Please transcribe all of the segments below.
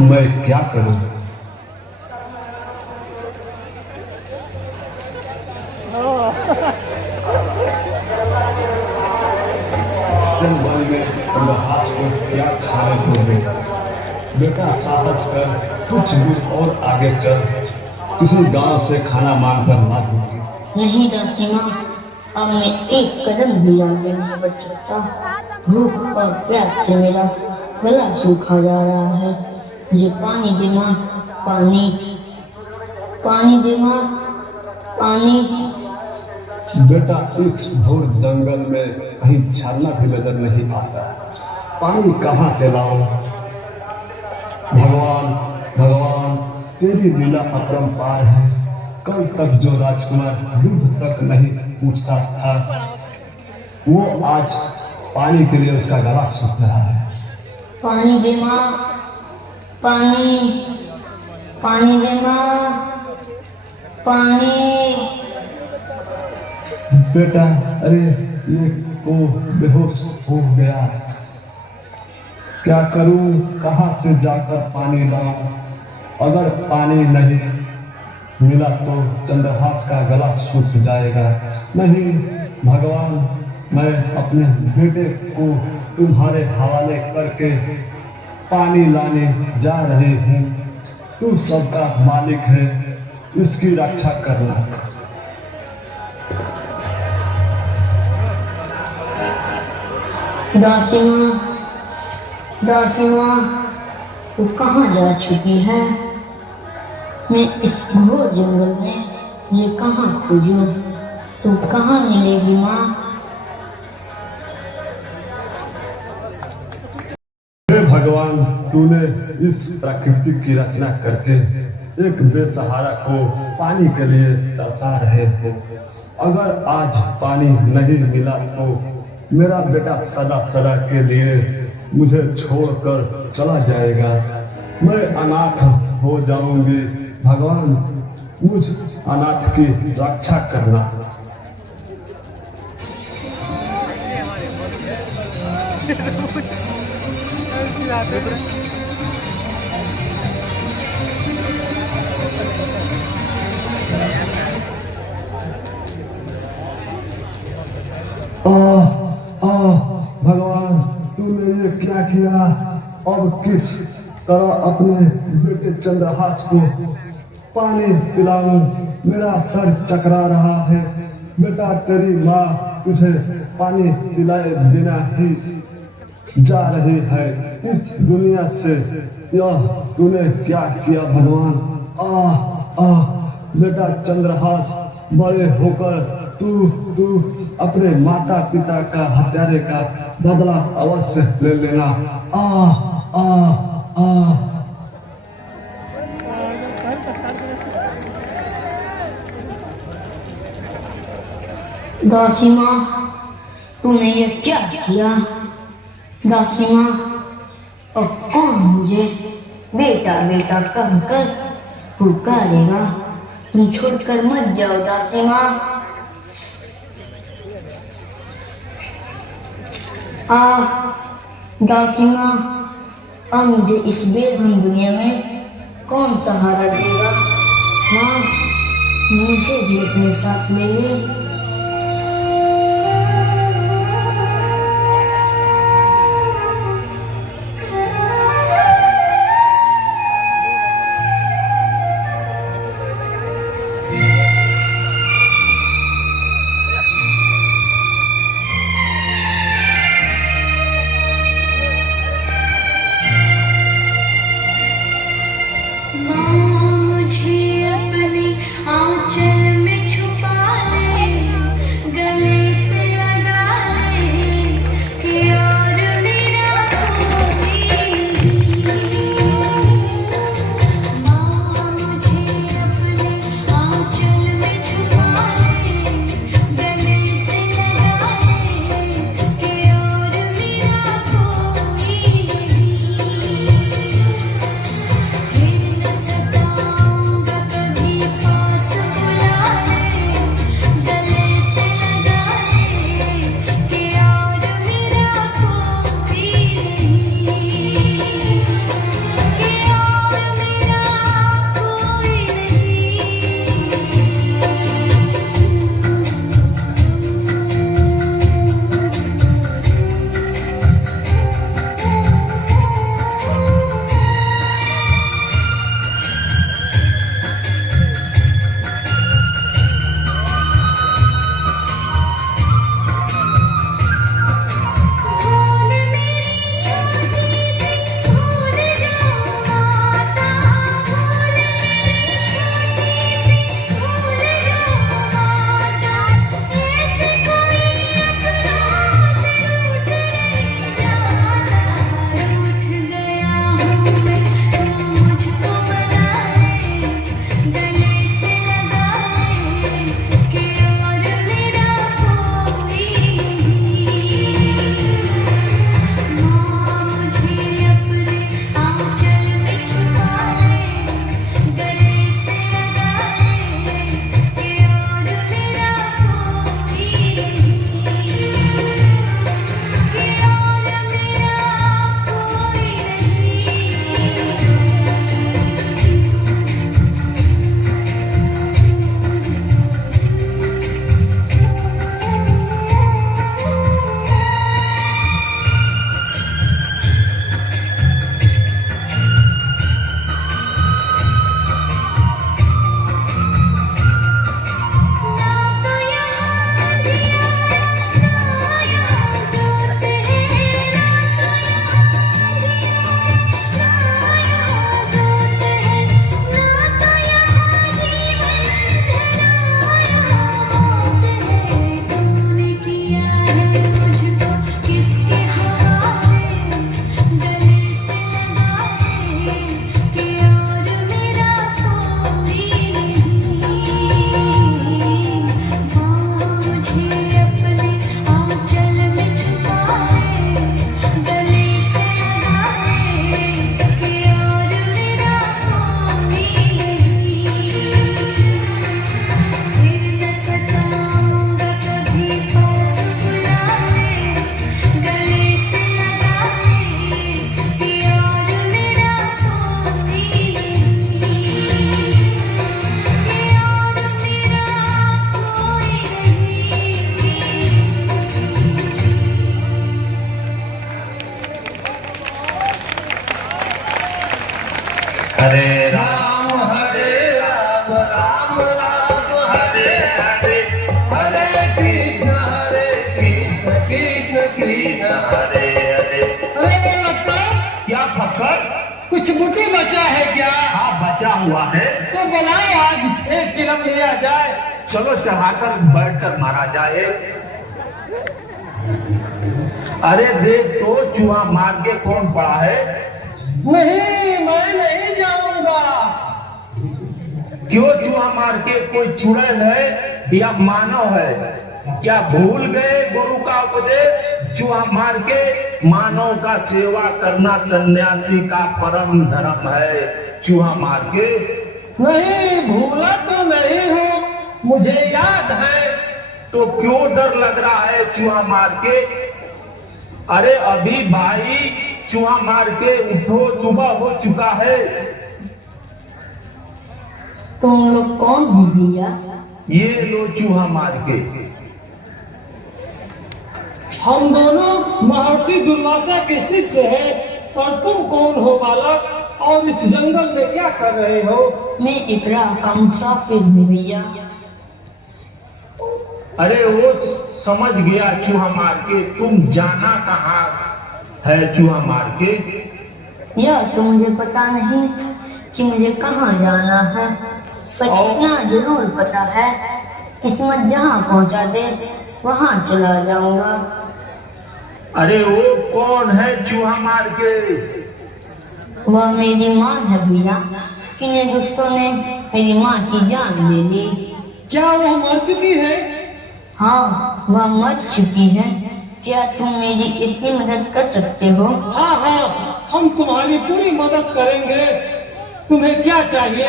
मैं क्या करूं? जंगल में चंद्रहास को क्या खाने को मिला? बेटा साहस कर, कुछ दूर और आगे चल, किसी गांव से खाना मांगकर ना दूंगी। नहीं दासी माँ, अब मैं एक कदम भी आगे नहीं बढ़ सकता। भूख और प्यास से मेरा गला सूखा जा रहा है। मुझे पानी दे माँ, पानी, पानी दे माँ, पानी। बेटा इस घोर जंगल में कहीं झरना भी नजर नहीं आता, पानी कहाँ से लाऊं? भगवान भगवान, तेरी लीला अपरंपार है। कल तक जो राजकुमार दूध तक नहीं पूछता था, वो आज पानी के लिए उसका गला सूख रहा है। पानी दे माँ, पानी, पानी दे माँ, पानी। बेटा अरे ये तो बेहोश हो गया, क्या करूं? कहां से जाकर पानी लाऊं? अगर पानी नहीं मिला तो चंद्रहास का गला सूख जाएगा। नहीं भगवान, मैं अपने बेटे को तुम्हारे हवाले करके पानी लाने जा रही हूँ। तू सबका मालिक है, इसकी रक्षा करना। दासी माँ, दासी माँ, तू कहाँ जा चुकी है? मैं इस घोर जंगल में मुझे कहाँ खोजूं? तू कहाँ मिलेगी माँ? हे भगवान, तूने इस प्रकृति की रचना करके एक बेसहारा को पानी के लिए तरसा रहे हो। अगर आज पानी नहीं मिला तो मेरा बेटा सदा सदा के लिए मुझे छोड़कर चला जाएगा। मैं अनाथ हो जाऊंगी। भगवान, मुझ अनाथ की रक्षा करना। भगवान, तूने ये क्या किया? अब किस तरह अपने बेटे चंद्रहास को पानी पिलाऊं? मेरा सर चकरा रहा है। बेटा तेरी माँ तुझे पानी पिलाए बिना ही जा रही है इस दुनिया से। यह तूने क्या किया भगवान? बेटा चंद्रहास, बड़े होकर तू अपने माता पिता का हत्यारे का बदला अवश्य ले लेना। दासी माँ, तूने ये क्या किया? दासी माँ, अब कौन मुझे बेटा बेटा कहकर पुकारेगा? तुम छोड़कर मत जाओ दासी माँ। दासी माँ, अब मुझे इस बेरहम दुनिया में कौन सहारा देगा? माँ, मुझे भी अपने साथ ले ले। मुझे अपने आंचल में छुपा ले। कृष्ण कृष्ण कृष्ण हरे हरे। अरे लगता क्या फक्कर? कुछ बूटी बचा है क्या? हाँ बचा हुआ है। तो बनाए आज एक चिलम लिया जाए। चलो चढ़ाकर बैठकर मारा जाए। अरे देख तो चूहा मार के कौन पड़ा है? नहीं मैं नहीं जाऊंगा। क्यों? चूहा मार के कोई चुड़ैल है या मानव है? क्या भूल गए गुरु का उपदेश? चूहा मार के मानव का सेवा करना सन्यासी का परम धर्म है। चूहा मार के नहीं भूला तो नहीं हूँ, मुझे याद है। तो क्यों डर लग रहा है चूहा मार के? अरे अभी भाई चूहा मार के उठो, सुबह हो चुका है। तुम लोग कौन हो भैया? ये लो चूहा मार के। हम दोनों महर्षि दुर्वासा के शिष्य हैं। और तुम कौन हो बालक? और इस जंगल में क्या कर रहे हो? मैं इकरा का मुसाफिर हूँ भैया। अरे वो समझ गया चूहा मार के। तुम जाना कहाँ है चूहा मार के? यह तो मुझे पता नहीं कि मुझे कहाँ जाना है, पर इतना जरूर पता है किस्मत जहाँ पहुँचा दे वहाँ चला जाऊंगा। अरे वो कौन है चूहा मार के? वह मेरी माँ है भैया। किन्हीं दुष्टों ने मेरी माँ की जान ले ली। क्या वो मर चुकी है? हाँ वह मर चुकी है। क्या तुम मेरी इतनी मदद कर सकते हो? हाँ हाँ हम तुम्हारी पूरी मदद करेंगे। तुम्हें क्या चाहिए?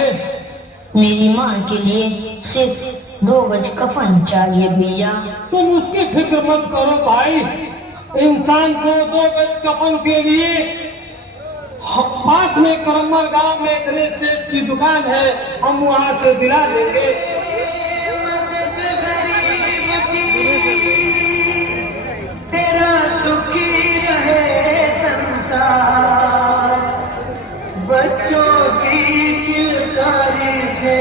मेरी माँ के लिए सिर्फ 2 गज कफन चाहिए भैया। तुम उसकी फिक्र मत करो भाई। इंसान को 2 गज कफन के लिए पास में करमर गांव में गणेश सेठ की दुकान है, हम वहां से दिला देंगे। तेरा सुखी रहे संसार, बच्चों की किलकारी से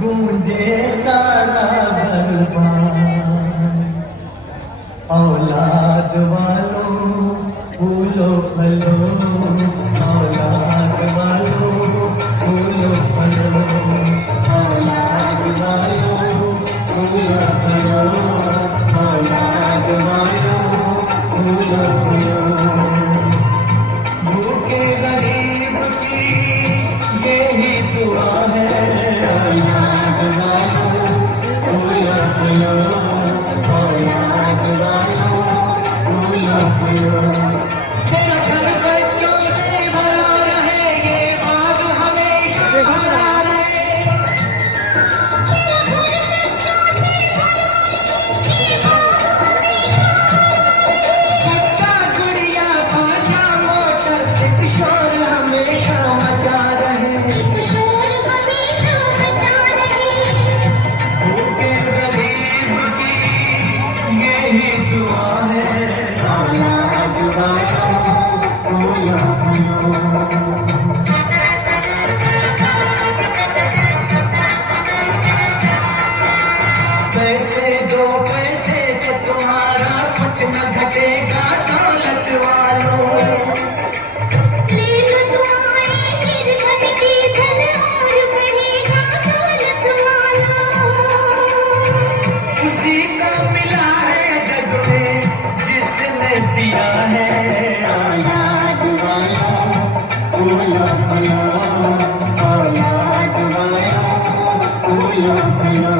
गूंजे तारा दरबार। औलाद वालों फूलो फलो, औलाद वालों फूलो फलो, औलाद वालों फूलो फलो, औलाद वालों फूलो फलो। भूखे गरीब की यही दुआ है, औलाद वालों फूलो फलो, औलाद वालों फूलो फलो। तेरा घर बच्चों से भरा रहे, ये बाग हमेशा भरा रहे। कुत्ता गुड़िया बाजा मोटर एक शोर हमेशा मचा रहे, भूखे गरीब की यही दुआ है, औलाद वालों फूलो फलो। पैसे 2 पैसे से तुम्हारा कुछ न घटेगा दौलत वालों। उसी को मिला है जग में जिसने दिया है, औलाद वालों फूलो फलो, औलाद वालों फूलो फलो।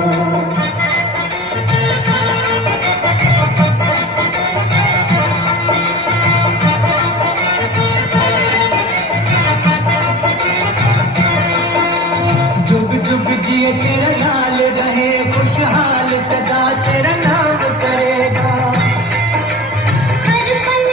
जुग जुग जिए तेरा लाल रहे, खुशहाल सदा तेरा नाम करेगा। हर पल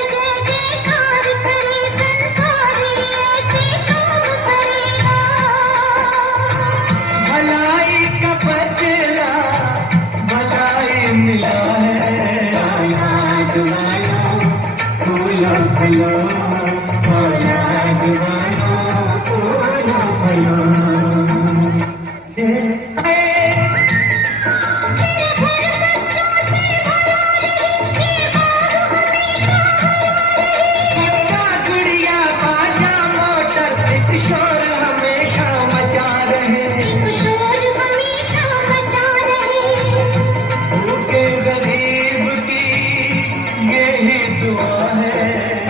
दुआ है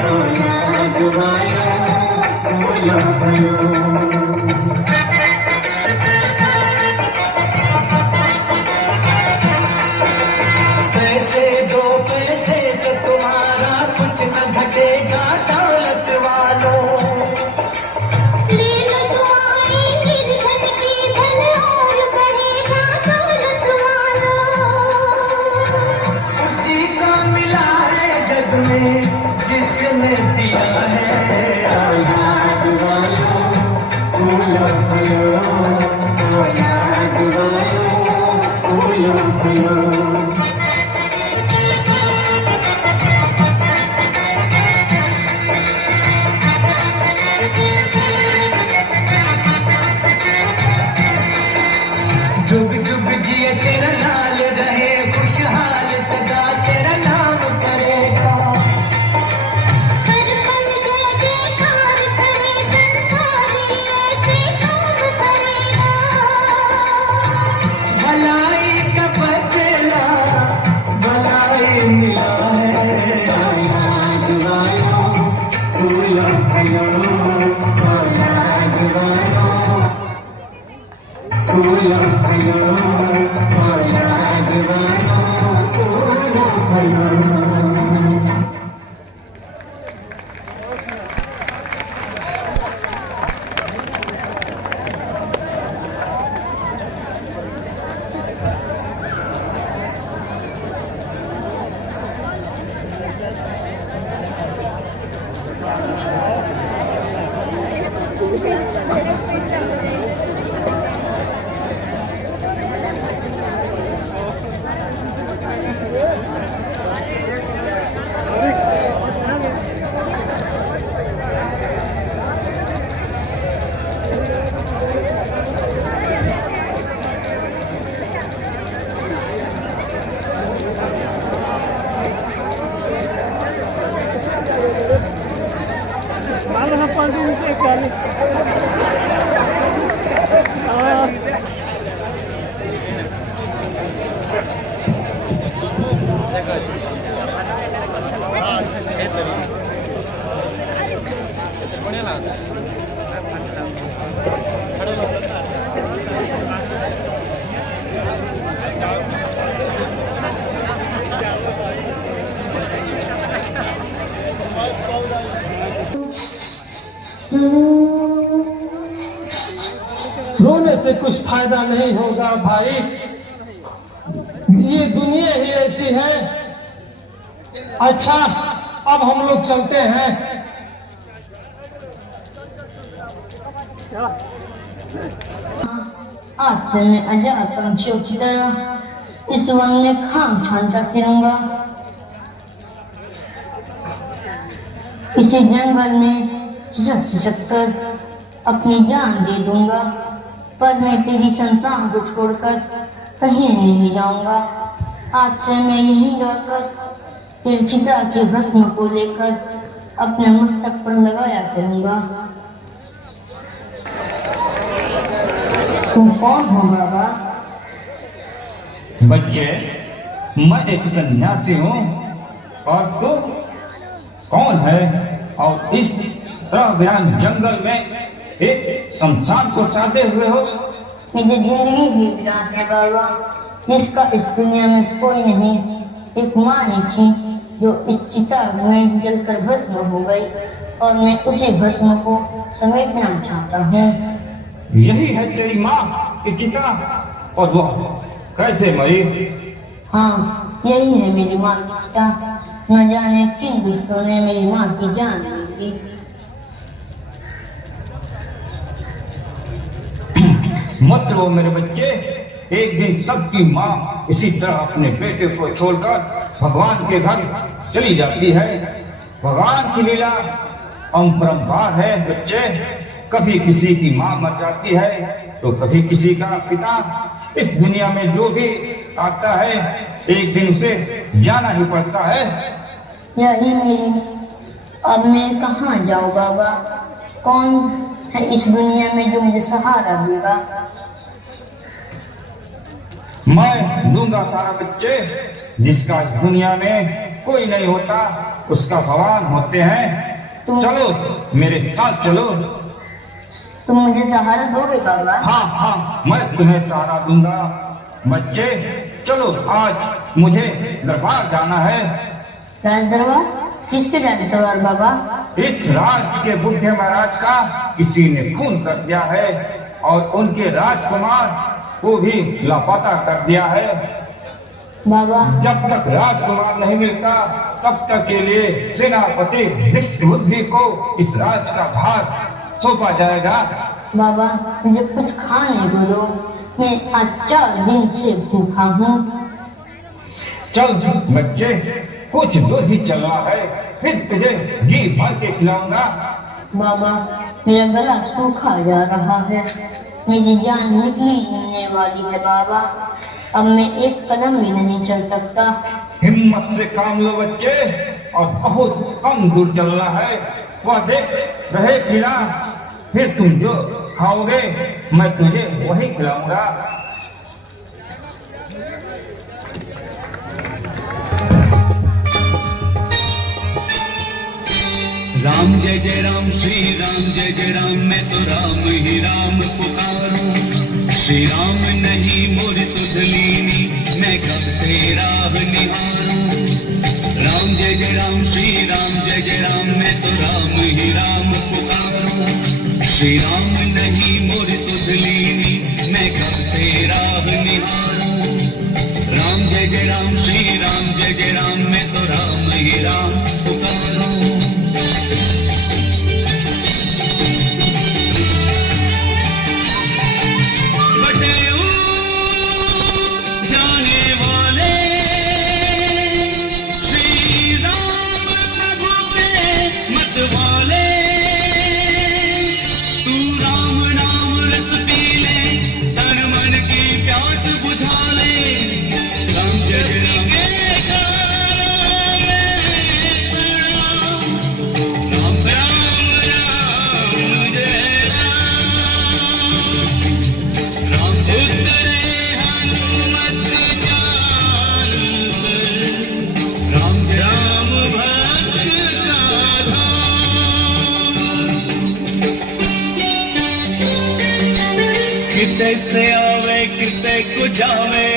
औलाद वालों मौला बनो। पैसे दो पैसे तो तुम्हारा कुछ न घटेगा दौलत वालों। ले लो दुआएं निर्धन की, धन और बढ़ेगा दौलत वालों। उसी को मिला है जग में जिसने दिया है औलाद वालों मौला बनो। औलाद वालों मौला बनो। जुग जुग जिए तेरा लाल रहे खुशहाल सदा तेरा नाम करेगा। हर पल जय जयकार करे, जनकारी ऐसे काम करेगा। भलाई का बदला भलाई मिला है औलाद वालों मौला बनो। औलाद वालों मौला बनो। औलाद वालों मौला बनो। रोने से कुछ फायदा नहीं होगा भाई, ये दुनिया ही ऐसी है। अच्छा अब हम लोग चलते हैं। आज से मैं आजाद पंछियों की तरह इस वन में खाम छानकर फिरूंगा। इसी जंगल में खिसक खिसक कर अपनी जान दे दूंगा, पर मैं तेरी संसार को छोड़कर कहीं नहीं जाऊंगा। आज से मैं यहीं रहकर तेरी चिता के भस्म को लेकर अपने मस्तक पर लगाया करूंगा। तुम कौन हो बाबा? बच्चे, मैं एक सन्यासी हूँ और तू कौन है? और इस तरह जंगल में एक शमशान को साधे हुए हो। मुझे जिंदगी ही विराट है बाबा, जिसका इस दुनिया में कोई नहीं। एक माँ ही थी जो इस चिता में जलकर भस्म हो गई और मैं उसी भस्म को समेटना चाहता हूँ। यही है तेरी माँ की चिता? और वो कैसे मरी? हाँ, यही है मेरी माँ की चिता। न जाने किन दुष्टों ने मेरी माँ की जान ली थी। मत रो मेरे बच्चे, एक दिन सबकी माँ इसी तरह अपने बेटे को छोड़कर भगवान के घर चली जाती है। भगवान की लीला अपरंपार है बच्चे। कभी किसी की माँ मर जाती है तो कभी किसी का पिता। इस दुनिया में जो भी आता है एक दिन उसे जाना ही पड़ता है। यही मेरी, अब मैं कहाँ जाऊँ बाबा? कौन है इस दुनिया में जो मुझे सहारा देगा? मैं दूंगा सारा बच्चे, जिसका इस दुनिया में कोई नहीं होता। उसका भगवान होते हैं। चलो मेरे साथ चलो। तुम मुझे सहारा दोगे बाबा? हाँ हाँ, मैं तुम्हें सहारा दूंगा। बच्चे चलो, आज मुझे दरबार जाना है। राज दरबार? किसके राज दरबार बाबा? इस राज के बुढ़े महाराज का किसी ने खून कर दिया है और उनके राजकुमार को भी लापता कर दिया है। बाबा जब तक राजकुमार नहीं मिलता तब तक के लिए सेनापति निष्ठुबुद्धि को इस राज का भार सौंपा जाएगा। बाबा मुझे कुछ खाने को दो, मैं आज 4 दिन से भूखा हूँ। चल बच्चे, कुछ दूर ही चलना है, फिर तुझे जी भर के खिलाऊंगा। बाबा मेरा गला सूखा जा रहा है, मेरी जान निकलने वाली है बाबा, अब मैं एक कदम भी नहीं चल सकता। हिम्मत से काम लो बच्चे, और बहुत कम दूर चलना है। वह देख रहे खिला, फिर तुम जो खाओगे मैं तुझे वही खिलाऊंगा। राम जय जय राम, श्री राम जय जय राम, मैं तो राम ही राम पुकारूं। श्री राम नहीं मोर सुध लीनी, मैं कब से राह निहारूं। राम जय जय राम, श्री राम जय जय राम, मैं तो राम ही राम पुकारूं। श्री राम नहीं मोर सुध लीनी, मैं कब से राह निहारूं। राम जय जय राम, श्री राम जय जय राम, मैं तो राम ही राम पुकारूं। किते से आवे किते को जावे,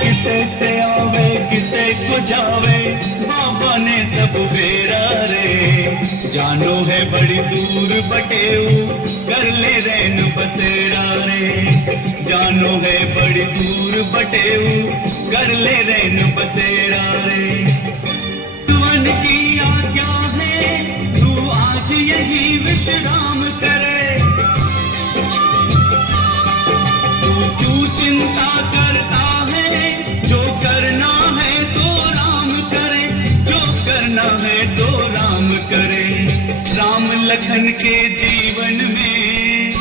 किते से आवे किते को जावे, बाबा ने सब बेरा रे। जानो है बड़ी दूर बटेऊ, कर ले रैन बसेरा रे। जानो है बड़ी दूर बटेऊ, कर ले रैन बसेरा रे। तुमन की आज्ञा है, तू आज यही विश्राम करे। तू चिंता करता है, जो करना है सो राम करे, जो करना है सो राम करे। राम लखन के जीवन में,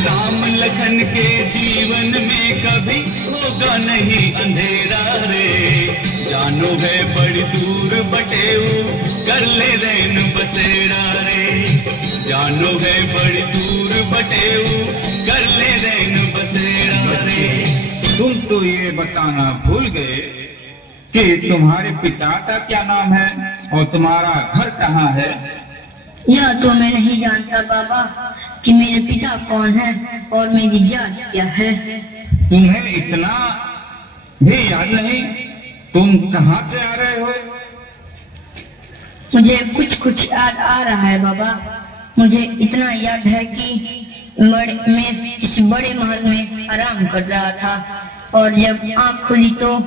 राम लखन के जीवन में कभी होगा नहीं अंधेरा रे। जानो है बड़ी दूर बटेऊ, कर ले रैन बसेरा रे। जानो है बड़ी दूर बटेऊ, कर ले रैन बसेरा रे। तुम तो ये बताना भूल गए कि तुम्हारे पिता का क्या नाम है और तुम्हारा घर कहाँ है। यह तो मैं नहीं जानता बाबा कि मेरे पिता कौन है और मेरी जात क्या है। तुम्हें इतना भी याद नहीं? तुम कहाँ से आ रहे हो? मुझे कुछ कुछ याद आ रहा है बाबा। मुझे इतना याद है कि मैं इस बड़े महल में आराम कर रहा था और जब आँख खुली तो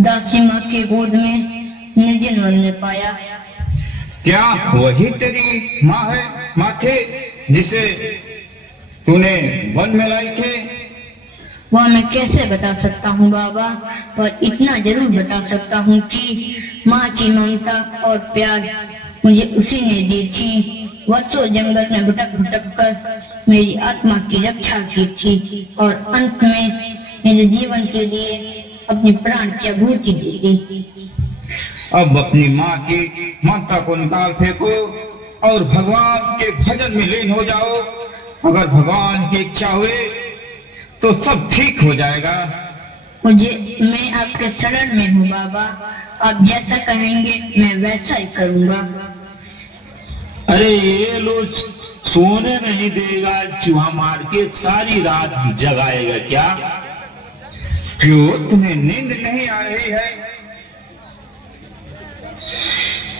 दासी माँ के गोद में मुझे जन्म पाया। क्या वही तेरी माँ है, माँ थे जिसे तूने वन में लाई थे? वह मैं कैसे बता सकता हूँ बाबा, पर इतना जरूर बता सकता हूँ कि माँ की ममता और प्यार मुझे उसी ने दी थी। वर्षों जंगल में भटक भटक कर मेरी आत्मा की रक्षा की थी और अंत में मेरे जीवन के लिए अपनी प्राण की आहुति दी थी। अब अपनी माँ की ममता को निकाल फेंको और भगवान के भजन में लीन हो जाओ। अगर भगवान की इच्छा हुई तो सब ठीक हो जाएगा। मैं आपके शरण में हूँ बाबा। आप जैसा कहेंगे मैं वैसा ही करूँगा। अरे ये लोग सोने नहीं देगा, चूहा मार के सारी रात जगाएगा क्या? क्यों, तुम्हें नींद नहीं आ रही है?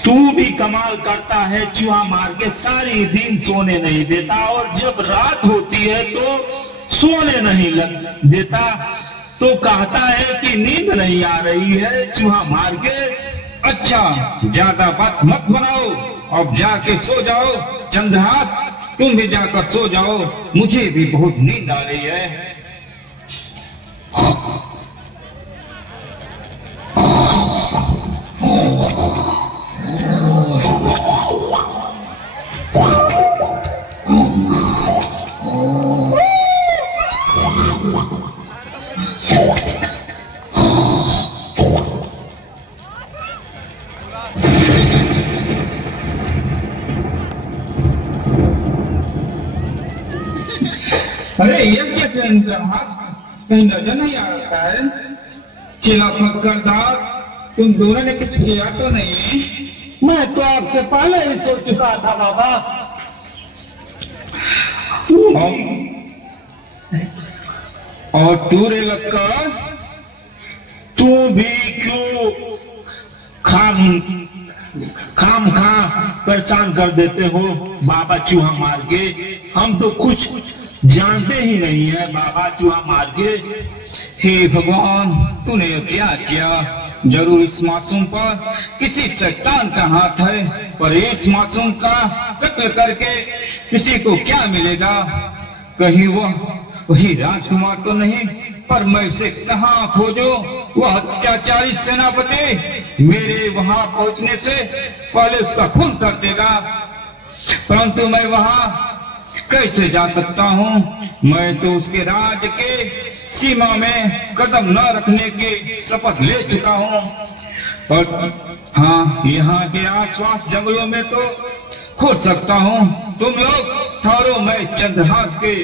तू भी कमाल करता है, चूहा मार के सारी दिन सोने नहीं देता और जब रात होती है तो सोने नहीं देता, तो कहता है कि नींद नहीं आ रही है चूहा मार के। अच्छा, ज्यादा बात मत बनाओ, अब जाके सो जाओ। चंद्रहास, तुम भी जाकर सो जाओ, मुझे भी बहुत नींद आ रही है। अरे ये क्या चंद्रहास, कहीं नजर नहीं आ रहा है? चिला फक्कर दास, तुम दोनों ने कुछ किया तो नहीं? मैं तो आपसे पहले ही सो चुका था बाबा। और तू रे लक्कर, तू भी क्यों खाम खा परेशान कर देते हो बाबा चूहा मार के? हम तो कुछ जानते ही नहीं है बाबा चूहा मार के। हे भगवान, तूने क्या किया? जरूर इस मासूम पर किसी शैतान का हाथ है, पर इस मासूम का कत्ल करके किसी को क्या मिलेगा? कहीं वही राजकुमार तो नहीं? पर मैं उसे कहाँ खोजूं? वह अत्याचारी सेनापति मेरे वहां पहुंचने से पहले उसका खून कर देगा, परंतु मैं वहां कैसे जा सकता हूँ? मैं तो उसके राज के सीमा में कदम न रखने की शपथ ले चुका हूँ। और हाँ, यहाँ के आसपास जंगलों में तो खोज सकता हूँ। तुम लोग ठहरो, मैं चंद्रहास के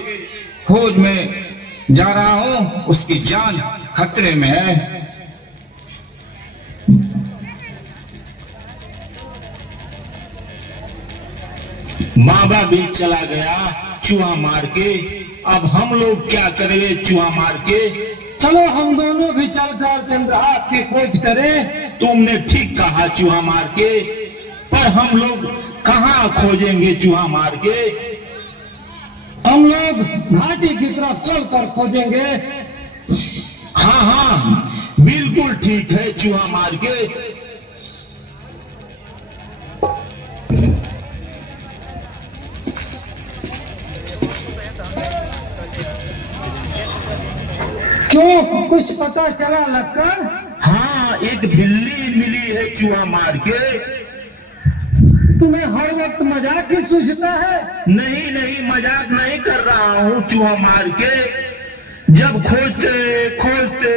खोज में जा रहा हूँ, उसकी जान खतरे में है। बाबा भी चला गया चूहा मार के। अब हम लोग क्या करेंगे चूहा मार के? चलो हम दोनों भी चलकर चंद्रहास की खोज करें। तुमने ठीक कहा चूहा मार के, पर हम लोग कहाँ खोजेंगे चूहा मार के? हम लोग घाटी की तरफ चलकर खोजेंगे। हाँ हाँ, बिल्कुल ठीक है चूहा मार के। क्यों, कुछ पता चला लक्कर? हाँ, एक बिल्ली मिली है चूहा मार के। तुम्हें हर वक्त मजाक ही सूझता है? नहीं नहीं, मजाक नहीं कर रहा हूँ चूहा मार के। जब खोजते खोजते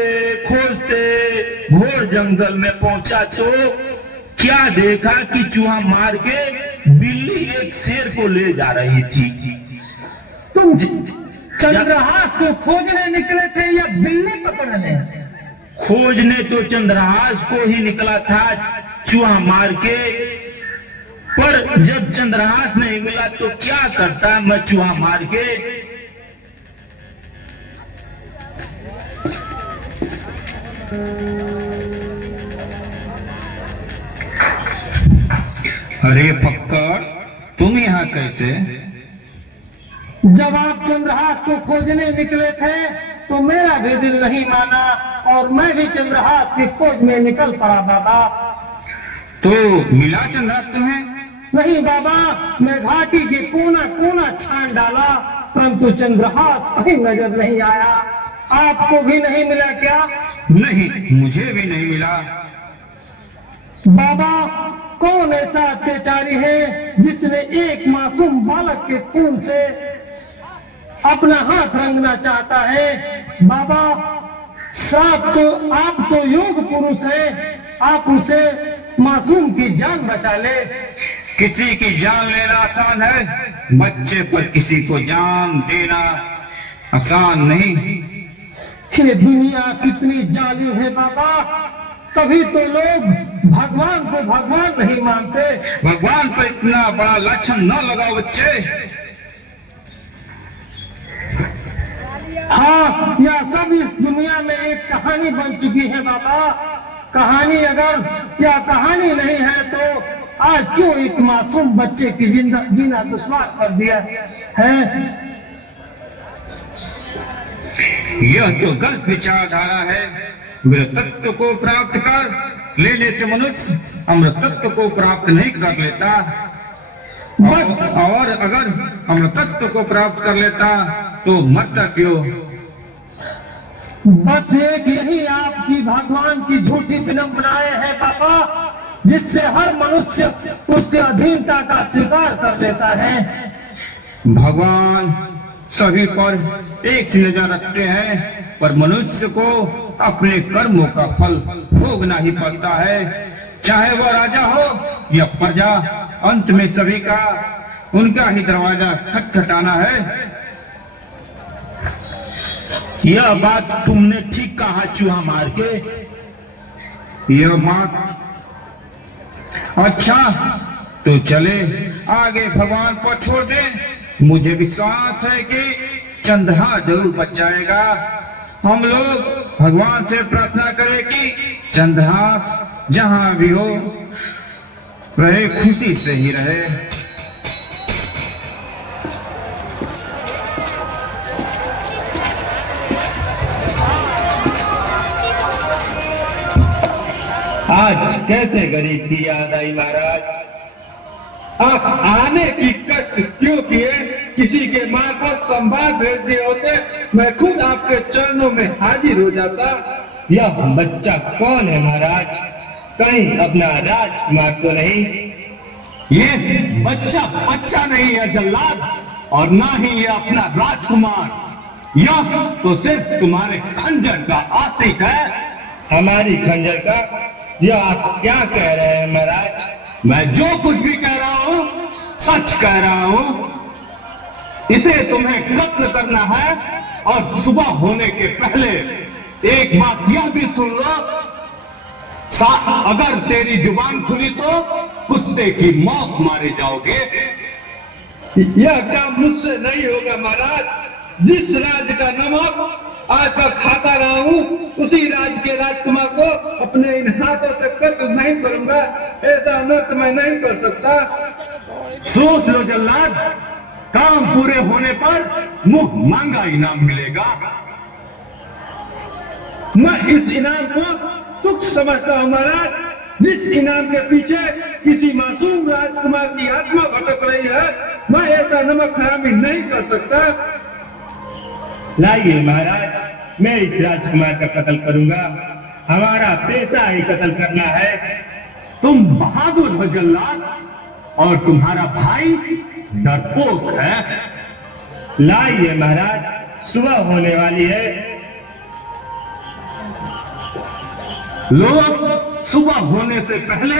खोजते घोर जंगल में पहुंचा तो क्या देखा कि चूहा मार के बिल्ली एक शेर को ले जा रही थी। तुम चंद्रहास को खोजने निकले थे या बिल्ली पकड़ने? खोजने तो चंद्रहास को ही निकला था चूहा मार के, पर जब चंद्रहास नहीं मिला तो क्या करता मैं चूहा मार के। अरे फक्कर, तुम यहाँ कैसे? जब आप चंद्रहास को खोजने निकले थे तो मेरा भी दिल नहीं माना और मैं भी चंद्रहास की खोज में निकल पड़ा बाबा। तो मिला चंद्रहास तुम्हें? नहीं बाबा, मैं घाटी के कोना कोना छान डाला, परंतु चंद्रहास कहीं नजर नहीं आया। आपको भी नहीं मिला क्या? नहीं, मुझे भी नहीं मिला। बाबा, कौन ऐसा अत्याचारी है जिसने एक मासूम बालक के खून से अपना हाथ रंगना चाहता है? बाबा, आप तो योग पुरुष हैं, आप उसे मासूम की जान बचा ले। किसी की जान लेना आसान है, बच्चे पर किसी को जान देना आसान नहीं। ये दुनिया कितनी जालिम है बाबा, तभी तो लोग भगवान को भगवान नहीं मानते। भगवान पर इतना बड़ा लक्षण न लगाओ बच्चे। हाँ, यह सब इस दुनिया में एक कहानी बन चुकी है बाबा। कहानी अगर यह कहानी नहीं है तो आज क्यों एक मासूम बच्चे की जीना दुश्वार कर दिया है। यह जो गलत विचारधारा है, मृतत्व को प्राप्त कर लेने से मनुष्य अमृतत्व को प्राप्त नहीं कर लेता। बस और अगर अमृतत्व को प्राप्त कर लेता तो मरता क्यों? बस एक यही आपकी भगवान की झूठी फिल्म बनाए हैं बाबा, जिससे हर मनुष्य उसके अधीनता का स्वीकार कर लेता है। भगवान सभी पर एक सी नजर रखते हैं, पर मनुष्य को अपने कर्मों का फल भोगना ही पड़ता है, चाहे वह राजा हो या प्रजा। अंत में सभी का उनका ही दरवाजा खटखटाना है। यह बात तुमने ठीक कहा चूहा मार के। यह बात अच्छा, तो चले आगे भगवान को छोड़ दें। मुझे विश्वास है कि चंद्रमा जरूर बच जाएगा। हम लोग भगवान से प्रार्थना करें कि चंद्रहास जहां भी हो रहे, खुशी से ही रहे। आज कैसे गरीब की याद आई महाराज? आप आने की कष्ट क्यों किए? किसी के मार्फत संवाद भेज दिए होते, मैं खुद आपके चरणों में हाजिर हो जाता। यह बच्चा कौन है महाराज? कहीं अपना राजकुमार तो नहीं? ये बच्चा नहीं है जल्लाद, और ना ही ये अपना राजकुमार। यह तो सिर्फ तुम्हारे खंजर का आशिक है। हमारी खंजर का? यह आप क्या कह रहे हैं महाराज? मैं जो कुछ भी कह रहा हूँ सच कह रहा हूँ। इसे तुम्हें कत्ल करना है, और सुबह होने के पहले एक बात यह भी सुन लो, अगर तेरी जुबान खुली तो कुत्ते की मौत मारे जाओगे। यह काम मुझसे नहीं होगा महाराज। जिस राज का नमक आज तक खाता रहा हूँ, उसी राज के राजकुमार को अपने इन हाथों से कत्ल नहीं करूंगा। ऐसा अनर्थ मैं नहीं कर सकता। सोच लो जल्लाद, काम पूरे होने पर मुंह मांगा इनाम मिलेगा। मैं इस इनाम को तुच्छ समझता हूँ महाराज। जिस इनाम के पीछे किसी मासूम राजकुमार की आत्मा भटक रही है, मैं ऐसा नमक हरामी नहीं कर सकता। लाइए महाराज, मैं इस राजकुमार का कत्ल करूंगा। हमारा पेशा ही कत्ल करना है। तुम बहादुर हो जल्लाद, और तुम्हारा भाई डरपोक है। लाइए महाराज, सुबह होने वाली है। लोग सुबह होने से पहले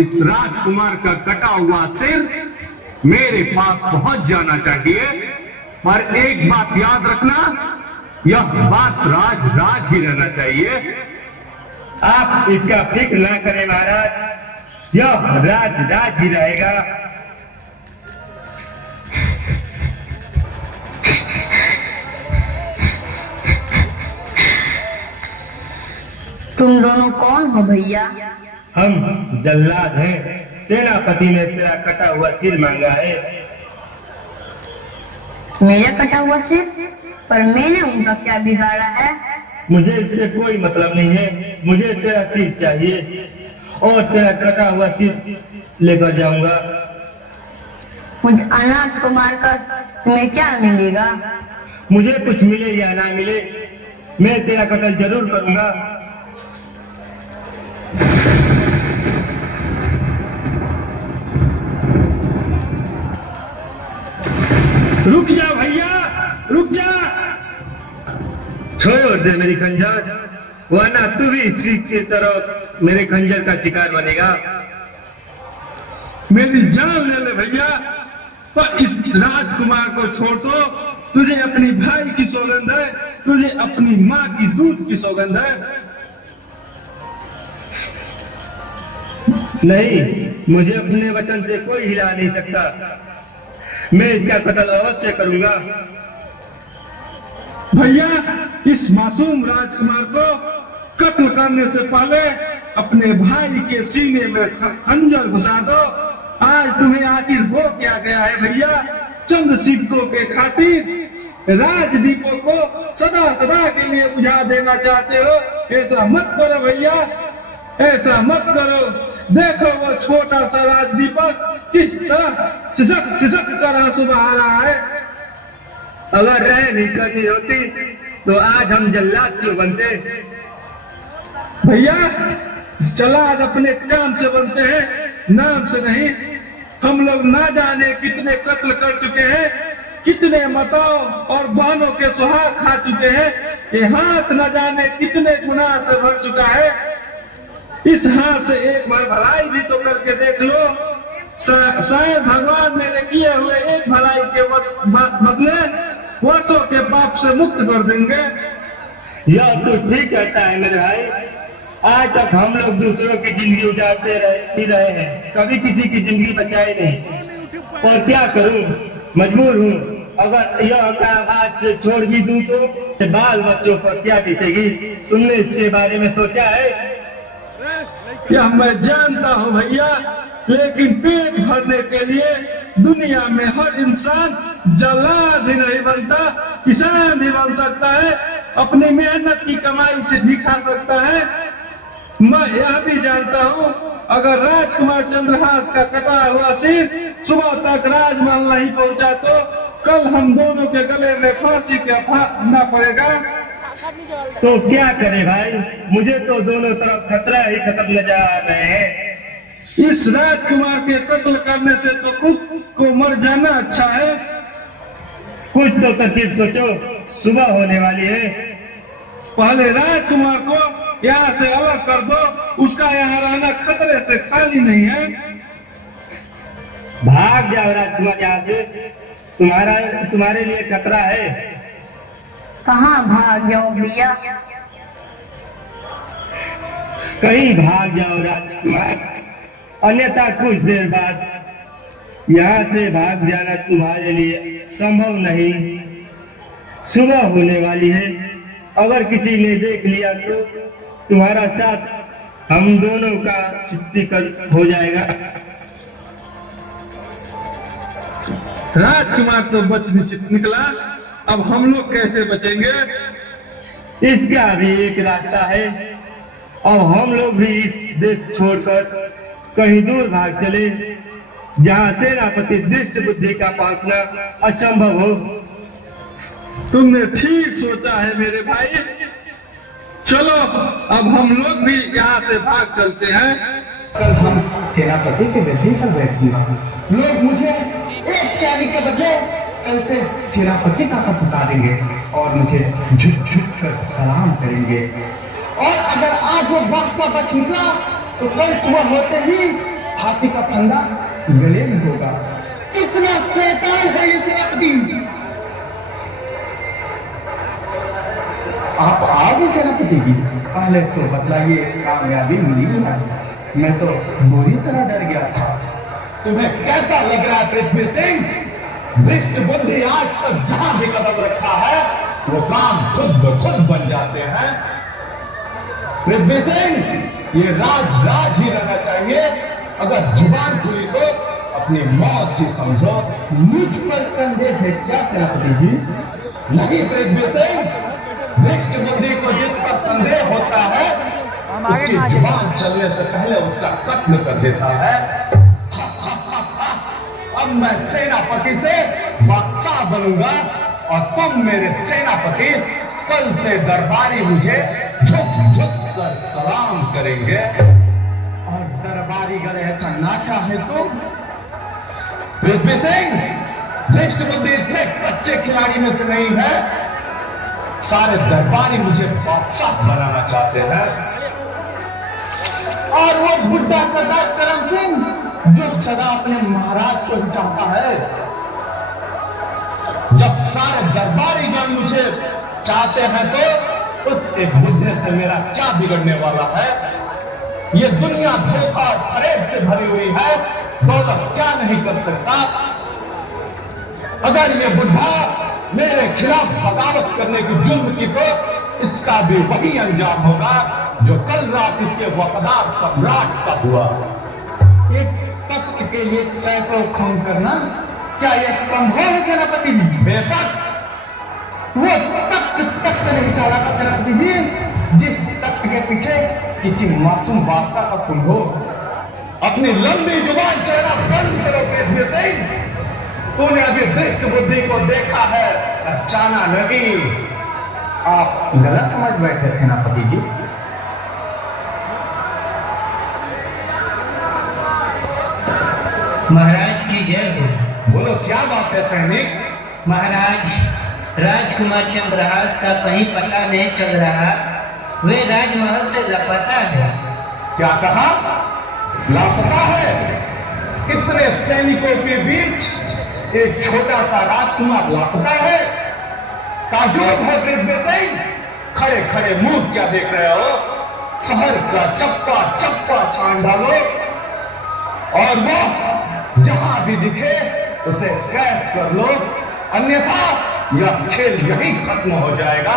इस राजकुमार का कटा हुआ सिर मेरे पास पहुंच जाना चाहिए। पर एक बात याद रखना, यह बात राज ही रहना चाहिए। आप इसका फिक्र ना करें महाराज, यह राज ही रहेगा। तुम दोनों कौन हो भैया? हम जल्लाद हैं। सेनापति ने तेरा कटा हुआ सिर मांगा है। मेरा कटा हुआ सिर? पर मैंने उनका क्या बिगाड़ा है? मुझे इससे कोई मतलब नहीं है। मुझे तेरा सिर चाहिए, और तेरा कटा हुआ सिर लेकर जाऊंगा। मुझे अनाथ को मारकर तुम्हें क्या मिलेगा? मुझे कुछ मिले या ना मिले, मैं तेरा कत्ल जरूर करूंगा। रुक जा भैया, रुक जा। छोड़ दे मेरी खंजर, वरना तू भी इसी की तरह मेरे खंजर का शिकार बनेगा। मेरी जान ले ले भैया। पर इस राजकुमार को छोड़ दो, तुझे अपनी भाई की सौगंध है, तुझे अपनी माँ की दूध की सौगंध है। नहीं, मुझे अपने वचन से कोई हिला नहीं सकता। मैं इसका कत्ल अवश्य करूंगा। भैया, इस मासूम राजकुमार को कत्ल करने से पहले अपने भाई के सीने में खंजर घुसा दो। आज तुम्हें आखिर हो क्या गया है भैया? चंद सिक्कों के खातिर राजदीपों को सदा सदा के लिए बुझा देना चाहते हो? ऐसा मत करो भैया, ऐसा मत करो। देखो वो छोटा सा राजदीपक किस तरह सिसक सिसक कर आंसू बहा रहा है। अगर रह नहीं करनी होती तो आज हम जल्लाद क्यों बनते? भैया, जल्लाद अपने काम से बनते हैं, नाम से नहीं। हम लोग ना जाने कितने कत्ल कर चुके हैं, कितने माताओं और बहनों के सुहाग खा चुके हैं। ये हाथ न जाने कितने गुनाह से भर चुका है। इस हाथ से एक बार भलाई भी तो करके देख लो। शायद भगवान मेरे किए हुए एक भलाई के बदले वर्षों के पाप से मुक्त कर देंगे। यह तो ठीक कहता है मेरे भाई। आज तक हम लोग दूसरों की जिंदगी उजाड़ते रहे हैं, कभी किसी की जिंदगी बचाई नहीं। और क्या करूं, मजबूर हूं। अगर यह काम आज से छोड़ भी दूं तो बाल बच्चों पर क्या बीतेगी? तुमने इसके बारे में सोचा है? क्या मैं जानता हूं भैया, लेकिन पेट भरने के लिए दुनिया में हर इंसान जल्लाद ही नहीं बनता, किसान भी बन सकता है, अपनी मेहनत की कमाई से भी खा सकता है। मैं यह भी जानता हूँ, अगर राजकुमार चंद्रहास का कटा हुआ सिर सुबह तक राजमहल नहीं पहुँचा तो कल हम दोनों के गले में फांसी का फांसना पड़ेगा। तो क्या करे भाई, मुझे तो दोनों तरफ खतरा ही खत्म नजर आ रहे हैं। इस राजकुमार के कत्ल करने से तो खुद को मर जाना अच्छा है। कुछ तो तरकीब सोचो, सुबह होने वाली है। पहले राजकुमार को यहाँ से अलग कर दो, उसका यहाँ रहना खतरे से खाली नहीं है। भाग जाओ राजकुमार यहाँ से, तुम्हारे लिए खतरा है। कहाँ भाग जाओ भैया? कहीं भाग जाओ राजकुमार, अन्यथा कुछ देर बाद यहाँ से भाग जाना तुम्हारे लिए संभव नहीं। सुबह होने वाली है, अगर किसी ने देख लिया तो तुम्हारा साथ हम दोनों का छुट्टी कर हो जाएगा। राजकुमार तो बच निकला, अब हम लोग कैसे बचेंगे? इसका भी एक रास्ता है। अब हम लोग भी इस देश छोड़कर कहीं दूर भाग चले, जहाँ सेनापति दृष्ट बुद्धि का पहुंचना असंभव हो। तुमने ठीक सोचा है मेरे भाई। चलो अब हम लोग भी यहाँ से भाग चलते हैं। कल हम सेनापति के गद्दी पर बैठूंगा। लोग मुझे एक सैनिक के बदले कल से सेनापति का पुकारेंगे और मुझे झुक झुक कर सलाम करेंगे। और अगर आज वो बादशाह बच निकला तो कल सुबह होते ही हाथी का फंदा गले में होगा। कितना शैतान है ये सेनापति! आप आओगे सेनापति जी? पहले तो बतलाइए, कामयाबी मिली या नहीं? मैं तो बुरी तरह डर गया था। तुम्हें कैसा लग रहा है पृथ्वी सिंह? दृष्ट बुद्धि आज तक जहां भी कदम रखा है वो काम खुद ब खुद बन जाते हैं। पृथ्वी सिंह, ये राज ही रहना चाहिए। अगर जुबान खुली तो अपनी मौत ही समझो। मुझ पर संदेह है क्या सेनापति जी? नहीं पृथ्वी सिंह, दृष्ट बुद्धि को जिस पर संदेह होता है उसकी जुबान चलने से पहले उसका कत्ल कर देता है। अब मैं सेनापति से बादशाह बनूंगा और तुम मेरे सेनापति। कल से दरबारी मुझे झुक झुक कर सलाम करेंगे। और दरबारी अगर ऐसा ना चाहे तो? पृथ्वी सिंह, दृष्ट बुद्धि इतने कच्चे खिलाड़ी में से नहीं है। सारे दरबारी मुझे बादशाह बनाना चाहते हैं। और वो बुढ़ा सरदार करम सिंह जो सदा अपने महाराज को ही चाहता है, जब सारे दरबारीगण मुझे चाहते हैं तो उस एक बुद्धे से मेरा क्या बिगड़ने वाला है? ये दुनिया धोखा फरेब से भरी हुई है, दौलत क्या नहीं कर सकता। अगर ये बुढ़ा मेरे खिलाफ बगावत करने की जुर्म की तो इसका भी वही अंजाम होगा जो कल रात इसके वफादार सम्राट का हुआ। एक तख्त के लिए सैकड़ों खून करना, क्या यह संभव है सेनापति जी? बेशक वो तख्त नहीं टूटा था सेनापति जी, जिस तख्त के पीछे किसी मासूम बादशाह का खून हो। अपनी लंबी जुबान चेहरा बंद करो पृथ्वी सिंह। तूने अभी दृष्ट बुद्धि को देखा है, जाना नहीं। आप गलत समझ बैठे थे सेनापति जी। महाराज की जय हो। बोलो क्या बात है सैनिक? महाराज, राजकुमार चंद्रहास का कहीं पता नहीं चल रहा। वे राजमहल से लापता है। क्या कहा? लापता है? इतने सैनिकों के बीच एक छोटा सा राजकुमार लापता है? ताजुब है पृथ्वी सिंह। खड़े खड़े मुंह क्या देख रहे हो? शहर का चप्पा चप्पा छान डालो और वो जहां भी दिखे उसे कैद कर लो, अन्यथा यह खेल यहीं खत्म हो जाएगा।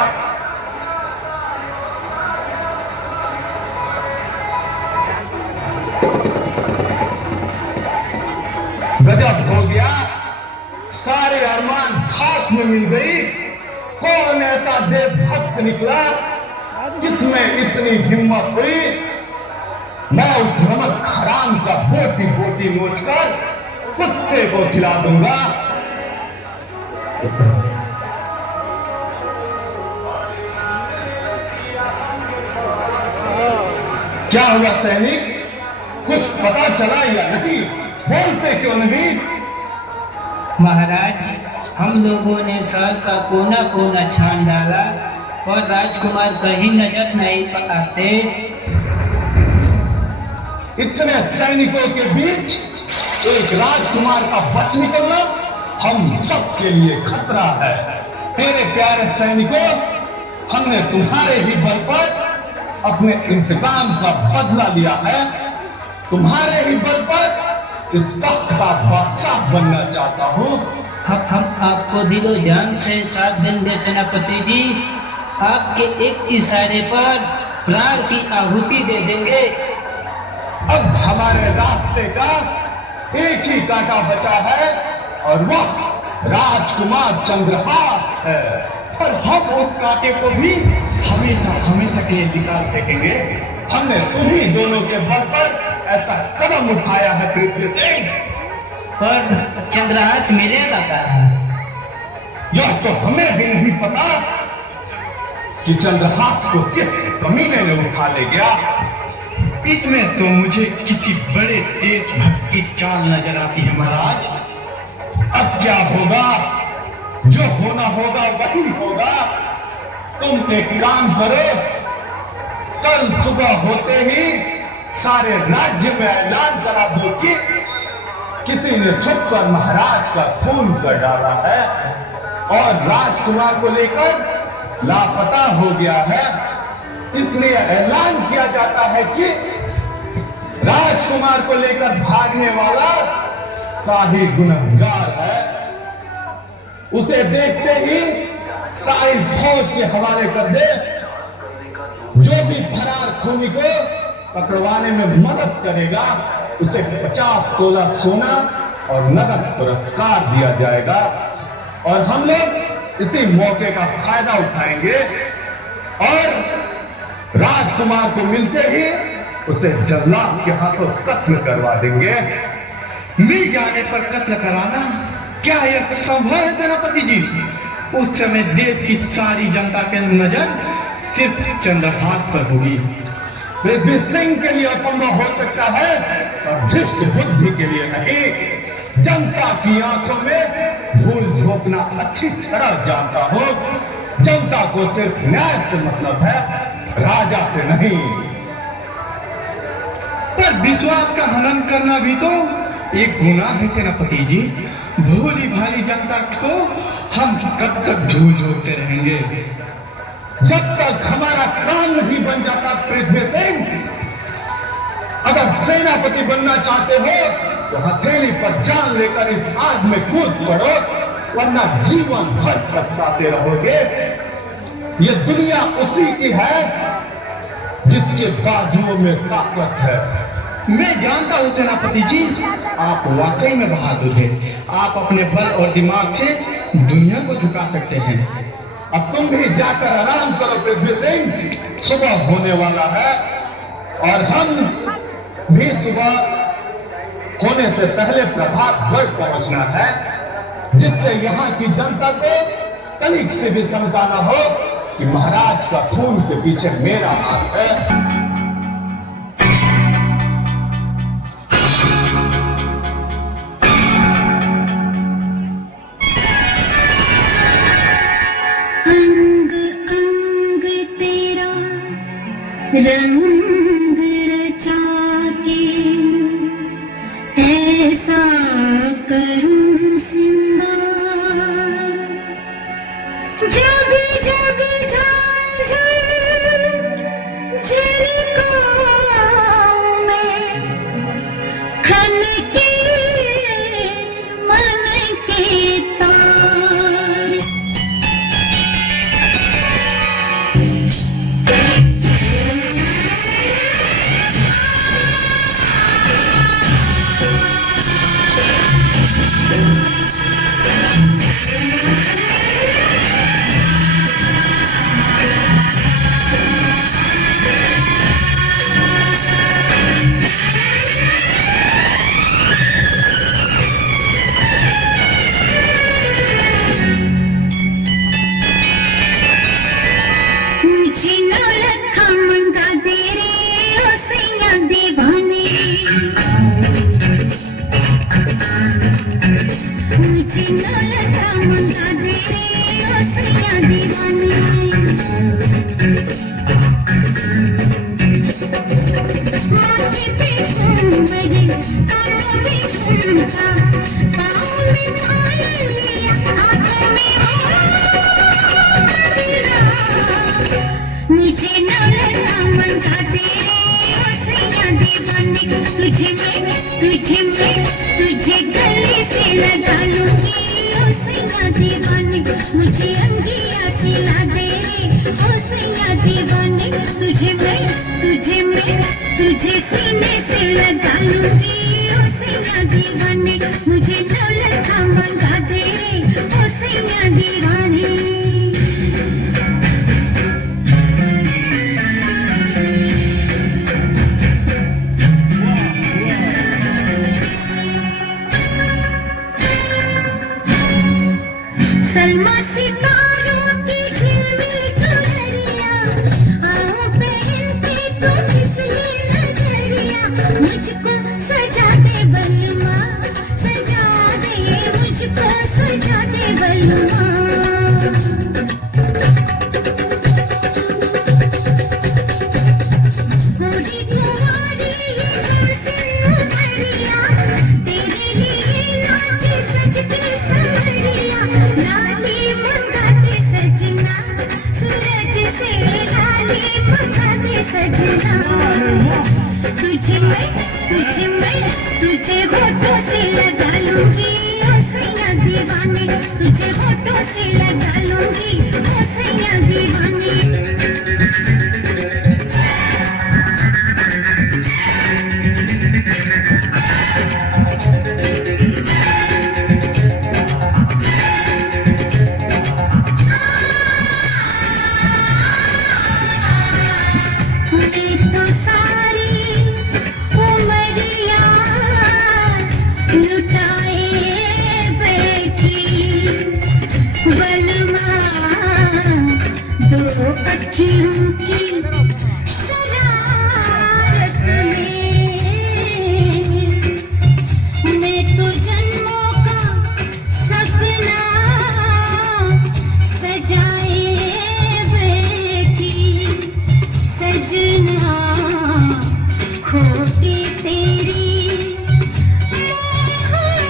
गजब हो गया, सारे अरमान खाक में मिल गई। कौन ऐसा देशभक्त निकला जिसमें इतनी हिम्मत हुई? मैं उस नमक हराम का बोटी बोटी नोचकर कुत्ते को खिला दूंगा। क्या हुआ सैनिक? कुछ पता चला या नहीं? बोलते क्यों नहीं? महाराज, हम लोगों ने शहर का कोना कोना छान डाला और राजकुमार कहीं नजर नहीं आते। इतने सैनिकों के बीच एक राजकुमार का बच निकलना हम सब के लिए खतरा है। तेरे प्यारे सैनिकों, हमने तुम्हारे ही बल पर अपने इंतकाम का बदला लिया है। तुम्हारे ही बल पर इस तख्त का बादशाह बनना चाहता हूँ। हम आपको दिलो जान से साथ देंगे सेनापति जी। आपके एक इशारे पर प्राण की आहुति दे देंगे। अब हमारे रास्ते का एक ही कांटा बचा है और वह राजकुमार चंद्रहास है। पर हम उस कांटे को भी हमेशा हमेशा के लिए निकाल फेंकेंगे। हमने तुम्ही दोनों के बल पर ऐसा कदम उठाया है पृथ्वी सिंह। पर चंद्रहास मिलेगा कहाँ? यह तो हमें भी नहीं पता कि चंद्रहास को किस कमीने ने उठा ले गया। इसमें तो मुझे किसी बड़े देशभक्त की चाल नजर आती है महाराज। अब क्या होगा? जो होना होगा वही होगा। तुम एक काम करो, कल सुबह होते ही सारे राज्य में ऐलान करा दो कि किसी ने छुपकर महाराज का खून कर डाला है और राजकुमार को लेकर लापता हो गया है। इसलिए ऐलान किया जाता है कि राजकुमार को लेकर भागने वाला शाही गुनहगार है। उसे देखते ही सारी फौज के हवाले कर दे। जो भी फरार खूनी को पकड़वाने में मदद करेगा उसे 50 तोला सोना और नगद पुरस्कार दिया जाएगा। और हम लोग इसी मौके का फायदा उठाएंगे और राजकुमार को मिलते ही उसे जल्लाद के हाथों कत्ल करवा देंगे। मिल जाने पर कत्ल कराना, क्या यह संभव है सेनापति जी? उस समय देश की सारी जनता के नजर सिर्फ चंद्रहास पर होगी। पृथ्वी सिंह के लिए असंभव हो सकता है और धृष्ट बुद्धि के लिए नहीं। जनता की आंखों में धूल झोंकना अच्छी तरह जानता हूं। जनता को सिर्फ न्याय से मतलब है, राजा से नहीं। पर विश्वास का हनन करना भी तो एक गुनाह है सेनापति जी। भोली भाली जनता को हम कब तक झूल झोंकते रहेंगे? जब तक हमारा काम नहीं बन जाता पृथ्वी सिंह, अगर सेनापति बनना चाहते हो तो हथेली पर जान लेकर इस आग में कूद पड़ो, वरना जीवन भर पछताते रहोगे। ये दुनिया उसी की है जिसके बाजुओं में ताकत है। मैं जानता हूँ सेनापति जी, आप वाकई में बहादुर हैं। आप अपने बल और दिमाग से दुनिया को झुका सकते हैं। अब तुम भी जाकर आराम करो पृथ्वी सिंह, सुबह होने वाला है और हम भी सुबह होने से पहले प्रभात गढ़ पहुंचना है, जिससे यहाँ की जनता को तनिक से भी शंका न हो कि महाराज का खून के पीछे मेरा हाथ है। अंग अंग तेरा रंग रचा के ऐसा करूं सिंगार, जब जब झलकाऊं मैं खलके मन के तार। मुझे नौलखा मंगा दे रे ओ सैया दीवाने, मुझे नौलखा मंगा दे रे ओ सैया दीवाने। माथे पे झूमर, कानों में झुमका, पाँव में पायल, आँखों में तेरा, मुझे नौलखा मंगा दे रे ओ सैया दीवाने। तुझे गले से लगा लूंगी ओ सैया दीवाने, मुझे अंगिया सिला दे रे ओ सैया दीवाने। तुझे सीने से लगा लूंगी ओ सैया दीवाने, मुझे नौलखा मंगा दे रे ओ सैया दीवाने। सलमा सितारों की झिलमिल चुनरिया, आओ पहनते तो फिसले नजरिया। मुझको सजा दे बलमा, सजा दे मुझको, सजा दे बलमा। गोरी कुंवारी ये गुलशन उमरिया, तेरे लिए नाचे सज के सवरिया। लाली मंगाते सजना, सूरज से लाली मंगाते सजना। तुझे होठों से लगा लूंगी ओ सैया दीवाने, तुझे होठों से लगा लूंगी ओ सैया दीवाने। मैं तो सारी उमरिया लुटाए बैठी, बलमा दो अखियों की शरारत में। मैं तो जन्मों का सपना सजाए बैठी, सजना खो के तेरी मोहब्बत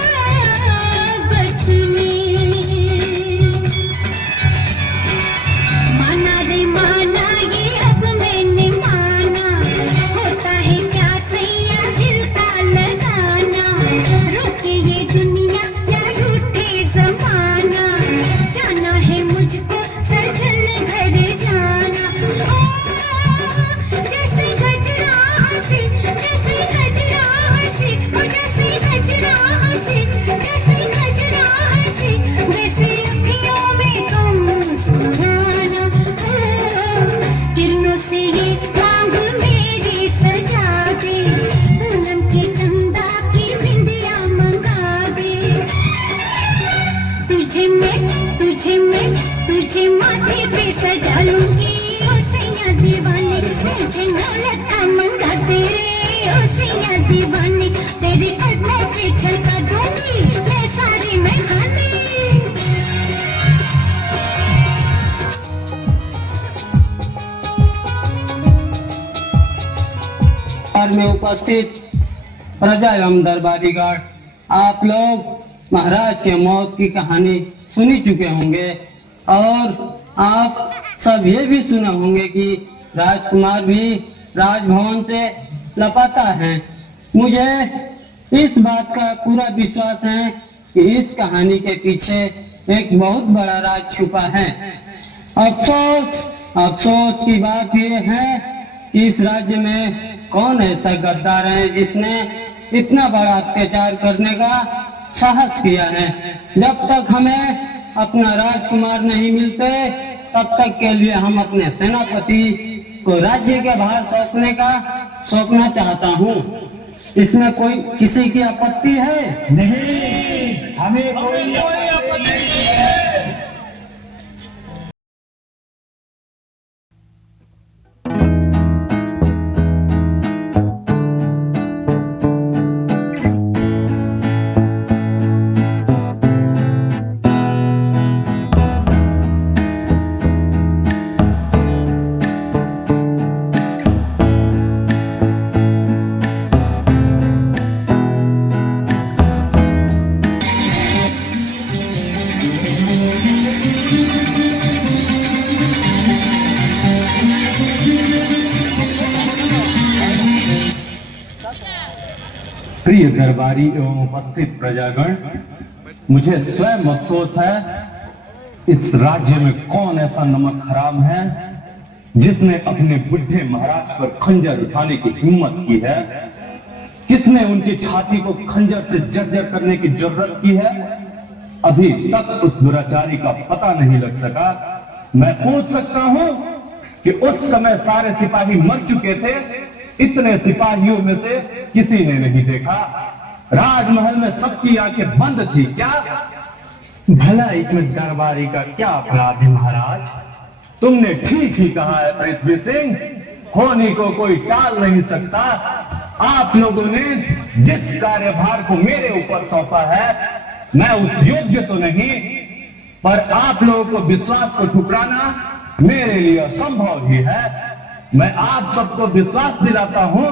लखा मंगा तेरे ओ सैया दीवाने, तेरी कदमों पे छलका दूंगी मैं सारे मैखाने। में उपस्थित प्रजा एवं दरबारीगण, आप लोग महाराज के मौत की कहानी सुनी चुके होंगे और आप सब ये भी सुने होंगे कि राजकुमार भी राजभवन से लापता हैं। मुझे इस बात का पूरा विश्वास है कि इस कहानी के पीछे एक बहुत बड़ा राज छुपा है। अफसोस की बात यह है कि इस राज्य में कौन ऐसा गद्दार है जिसने इतना बड़ा अत्याचार करने का साहस किया है। जब तक हमें अपना राजकुमार नहीं मिलते तब तक के लिए हम अपने सेनापति को राज्य के भार सौंपना चाहता हूँ। इसमें कोई किसी की आपत्ति है? नहीं, हमें कोई आपत्ति नहीं है। प्रिय दरबारी एवं उपस्थित प्रजागण, मुझे स्वयं अफसोस है इस राज्य में कौन ऐसा नमक हराम है जिसने अपने बुढ़े महाराज पर खंजर उठाने की हिम्मत की है। किसने उनकी छाती को खंजर से जर्जर करने की जरूरत की है? अभी तक उस दुराचारी का पता नहीं लग सका। मैं पूछ सकता हूं कि उस समय सारे सिपाही मर चुके थे, इतने सिपाहियों में से किसी ने नहीं देखा। राजमहल में सबकी आंखें बंद थी क्या? भला इसमें दरबारी का क्या अपराध है महाराज? तुमने ठीक ही कहा है पृथ्वी सिंह, होनी को कोई टाल नहीं सकता। आप लोगों ने जिस कार्यभार को मेरे ऊपर सौंपा है, मैं उस योग्य तो नहीं, पर आप लोगों को विश्वास को ठुकराना मेरे लिए असंभव ही है। मैं आप सबको विश्वास दिलाता हूं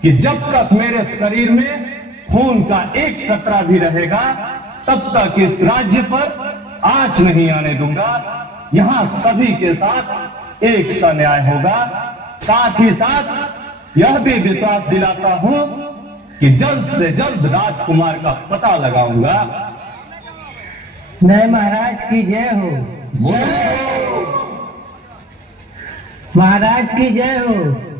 कि जब तक मेरे शरीर में खून का एक कतरा भी रहेगा तब तक इस राज्य पर आंच नहीं आने दूंगा। यहां सभी के साथ एक सा न्याय होगा। साथ ही साथ यह भी विश्वास दिलाता हूं कि जल्द से जल्द राजकुमार का पता लगाऊंगा। नए महाराज की जय हो। महाराज की जय हो।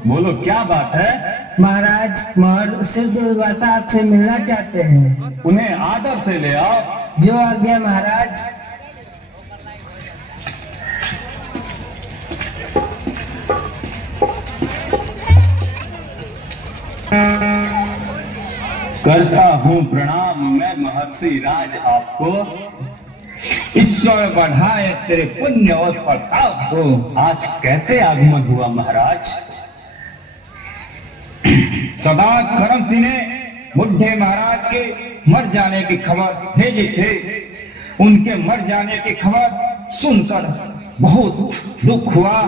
बोलो क्या बात है? महाराज महर्षि सिद्धोबा साहब से मिलना चाहते हैं। उन्हें आदर से ले आओ। जो आज्ञा महाराज। करता हूं प्रणाम मैं महर्षि राज आपको। ईश्वर बढ़ाए तेरे पुण्य और प्रताप को। आज कैसे आगमन हुआ महाराज? सरदार करम सिंह ने बुढ़े महाराज के मर जाने की खबर भेजी थे। उनके मर जाने की खबर सुनकर बहुत दुख हुआ।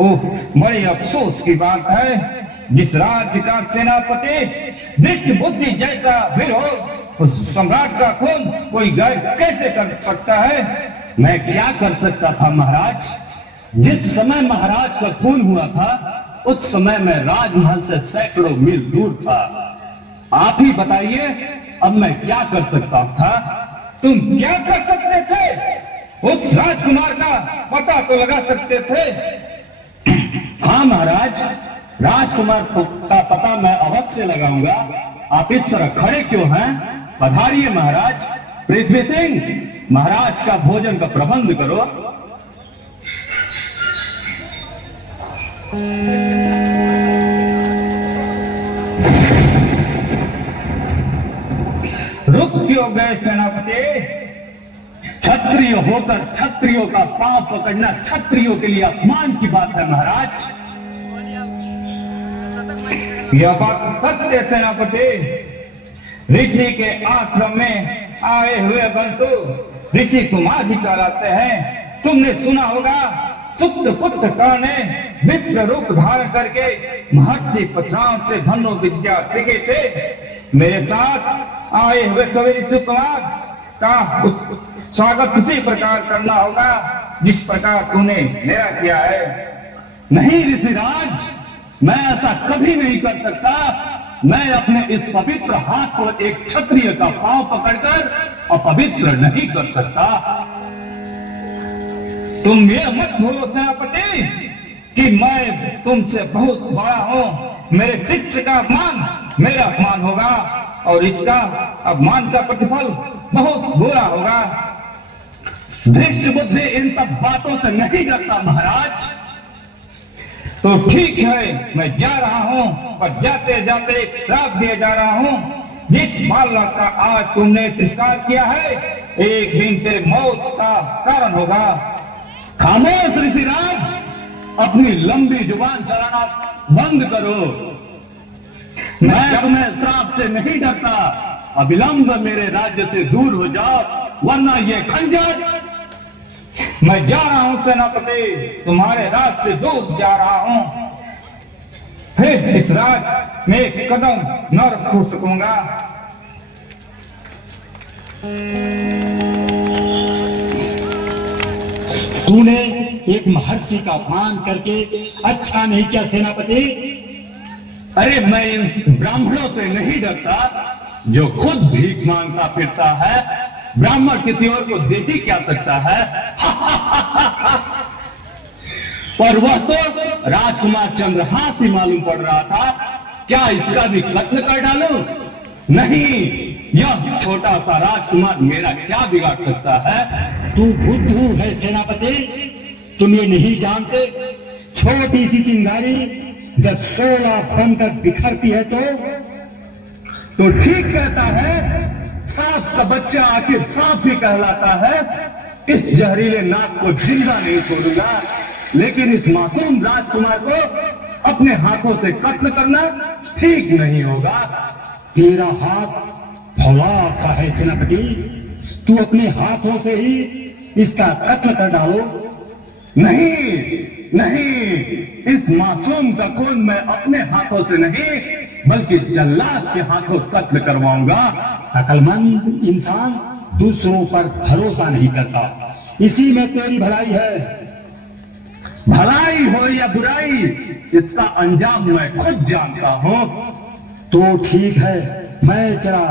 ओह, बड़े अफसोस की बात है, जिस राज्य का सेनापति दुष्ट बुद्धि जैसा वीर हो, उस सम्राट का खून कोई गैर कैसे कर सकता है? मैं क्या कर सकता था महाराज? जिस समय महाराज का खून हुआ था उस समय मैं राजमहल से सैकड़ों मील दूर था। आप ही बताइए अब मैं क्या कर सकता था? तुम क्या कर सकते थे? उस राजकुमार का पता तो लगा सकते थे। हाँ महाराज, राजकुमार का पता मैं अवश्य लगाऊंगा। आप इस तरह खड़े क्यों हैं? पधारिए महाराज। पृथ्वी सिंह, महाराज का भोजन का प्रबंध करो। रुक क्यों गए सेनापति? क्षत्रिय होकर क्षत्रियों का पांव पकड़ना क्षत्रियों के लिए अपमान की बात है महाराज। यह बात सत्य सेनापति। ऋषि के आश्रम में आए हुए बंटू ऋषि कुमार ही कहलाते हैं। तुमने सुना होगा सुप्त पुत्र कर्ण ने विप्र रूप धारण करके महर्षि परशुराम से धनु विद्या सीखे थे। मेरे साथ आए हुए सभी ऋषि कुमार का स्वागत उसी प्रकार करना होगा जिस प्रकार तूने मेरा किया है। नहीं ऋषिराज, मैं ऐसा कभी नहीं कर सकता। मैं अपने इस पवित्र हाथ को एक क्षत्रिय का पांव पकड़कर अपवित्र नहीं कर सकता। तुम ये मत भूलो सेनापति कि मैं तुमसे बहुत बड़ा हूँ। मेरे शिष्य का अपमान मेरा अपमान होगा और इसका अपमान का प्रतिफल बहुत बुरा होगा। धृष्ट बुद्धि इन सब बातों से नहीं डरता महाराज। तो ठीक है, मैं जा रहा हूँ, पर जाते जाते एक श्राप दिया जा रहा हूँ। जिस बालक का आज तुमने तिरस्कार किया है, एक दिन तेरे मौत का कारण होगा। खामोश ऋषिराज, अपनी लंबी जुबान चलाना बंद करो। मैं तुम्हें श्राप से नहीं डरता। अविलंब मेरे राज्य से दूर हो जाओ, वरना ये खंजर। मैं जा रहा हूँ सेनापति, तुम्हारे राज से दूर जा रहा हूँ। फिर इस राज में एक कदम न रख सकूंगा। तूने एक महर्षि का अपमान करके अच्छा नहीं किया सेनापति। अरे मैं इन ब्राह्मणों से नहीं डरता जो खुद भीख मांगता फिरता है। ब्राह्मण किसी और को दे ही क्या सकता है। पर वह तो राजकुमार चंद्रहास ही मालूम पड़ रहा था। क्या इसका भी कत्ल कर डालूं? नहीं, यह छोटा सा राजकुमार मेरा क्या बिगाड़ सकता है। तू बुद्धू है सेनापति, तुम ये नहीं जानते छोटी सी चिंगारी जब 16 बनकर बिखरती है तो ठीक कहता है। सांप का बच्चा आखिर सांप ही कहलाता है। इस जहरीले नाग को जिंदा नहीं छोड़ूंगा, लेकिन इस मासूम राजकुमार को अपने हाथों से कत्ल करना ठीक नहीं होगा। तेरा हाथ फवा का है सेनापति, तू अपने हाथों से ही इसका कत्ल कर डालो। नहीं नहीं, इस मासूम का खून मैं अपने हाथों से नहीं बल्कि जल्लाद के हाथों कत्ल करवाऊंगा। अकलमंद इंसान दूसरों पर भरोसा नहीं करता, इसी में तेरी भलाई है। भलाई हो या बुराई, इसका अंजाम मैं खुद जानता हूं। तो ठीक है, मैं चला।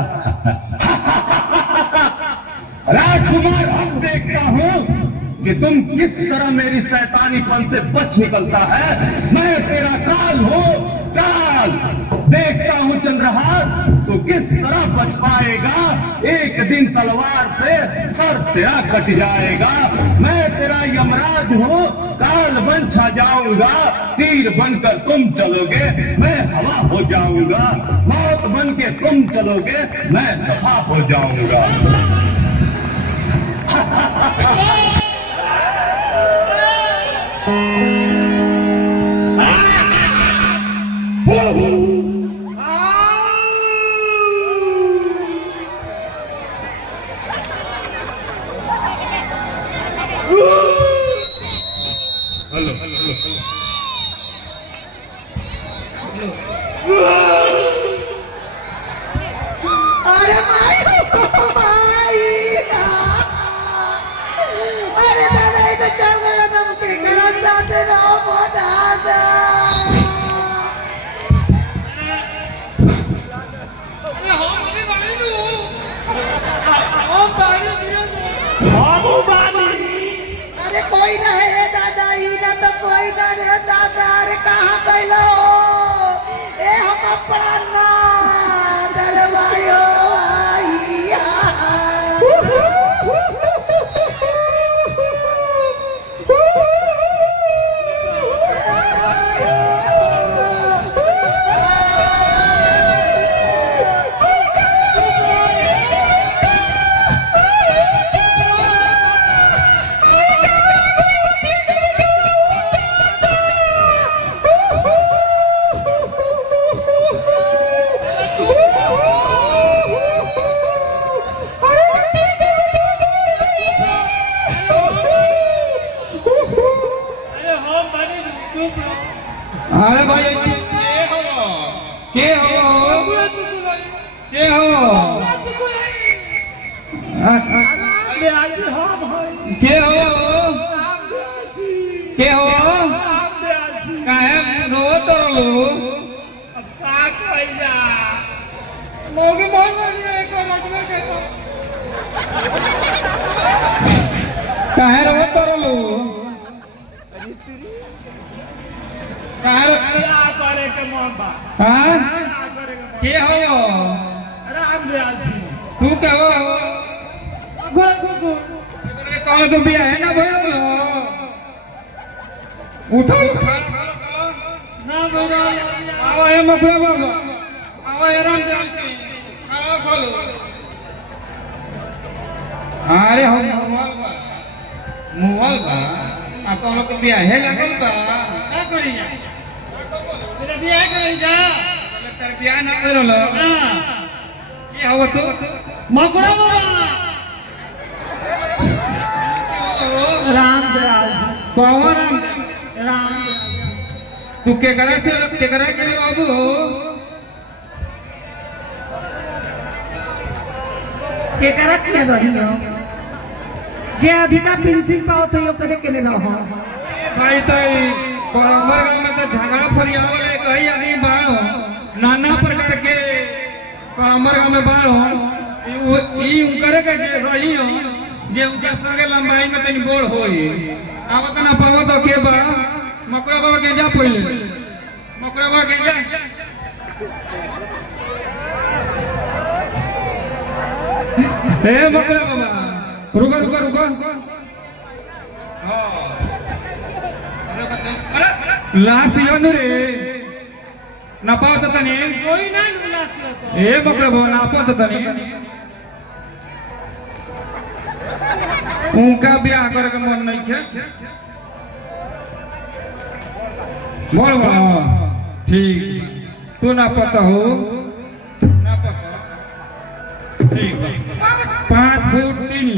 राजकुमार, अब देखता हूं कि तुम किस तरह मेरी शैतानीपन से बच निकलता है। मैं तेरा काल हूं, काल। देखता हूं चंद्रहास तो किस तरह बच पाएगा। एक दिन तलवार से सर तेरा कट जाएगा। मैं तेरा यमराज हूं, काल बन छा जाऊंगा। तीर बनकर तुम चलोगे, मैं हवा हो जाऊंगा। मौत बन के तुम चलोगे, मैं दफा हो जाऊंगा। अरे भाई, अरे दादा इधर चल गया तुम के घर जाते रहो बहुत आजा। अरे कोई ना है दादा, ही ना तो कोई ना रे दादा। अरे कहाँ गइलो ए हम अपना ना दरवायो के हो के हो के हो के हो काहे रो तो रो मोगी बोल रही है एक रजवे के काहे रो तो रो काहे करे के मोहब्बा हां के हो राम दयाल जी तू कहो कौन तो बिया है ना भयो उठो ना भैया आओ ये मखुआ बाबा आओ ये राम दयाल जी आओ खोलो अरे हो मुहल बा आप कौन तो बिया है लगल बा का करी जा मेरा बिया करी जा कर बिया ना करो लो ये हो तो मखुआ बाबा राम दयाल जी कौन राम तू के करा के बाबू के करा के रही हो जे अधिका पेंसिल पाओ तो यो करे के न हो भाई तो हमर गांव में तो झगड़ा फरियावले कही नहीं बाड़ो नाना प्रकार के हमर गांव में बाड़ो ई उनकरे के जे रही हो जे उनके संगे लंबाई में तनी बोड़ होई आवत ना पावो तो के बा मकरा बाबा के जा पहिले मकरा बाबा के जा ए मकरा बाबा रुको रुको रुको हां लाश यो रे ना पाओ तो तनी कोई ना लाश यो ए मकरा बाबा ना पाओ तो तनी उनका ब्याह करे के मन नहीं है बोल बोलो ठीक तू ना पता हो ना पता ठीक 5 फुट 3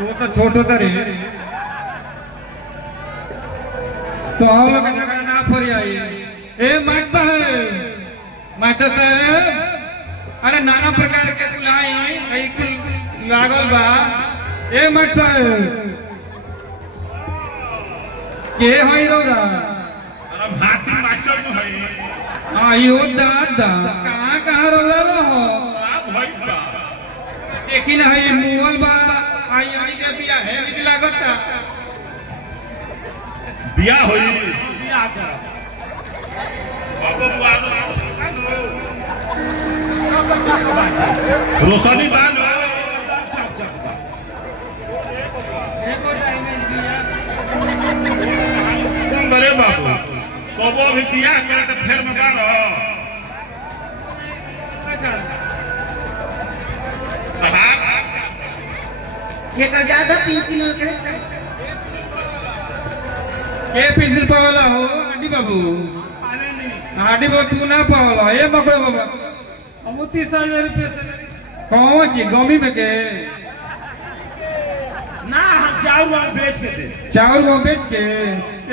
वो तो छोटो तरे तो हम लोग जगह ना फरी आई ए मास्टर साहब अरे नाना प्रकार के कुलाई आई कुल लागल बा ए मास्टर के होई रोरा अरे भाती मास्टर जो है हां यो दादा कहां रोला हो आप भाई बा लेकिन है मुगल बा आई के बिया है निक लागता बिया होई बिया कर बाबू रोशनी बान करे बाबू कबो भी बिया करे तो फिर में बान जेकर ज्यादा पेंसिल हो के ए पेंसिल पावला हो आंटी बाबू आंटी बाबू तू ना पावला ए मकड़ा बाबा हम 30,000 रुपए से कौन ची गमी में के ना हम चाउर बेच के दे चावल को बेच के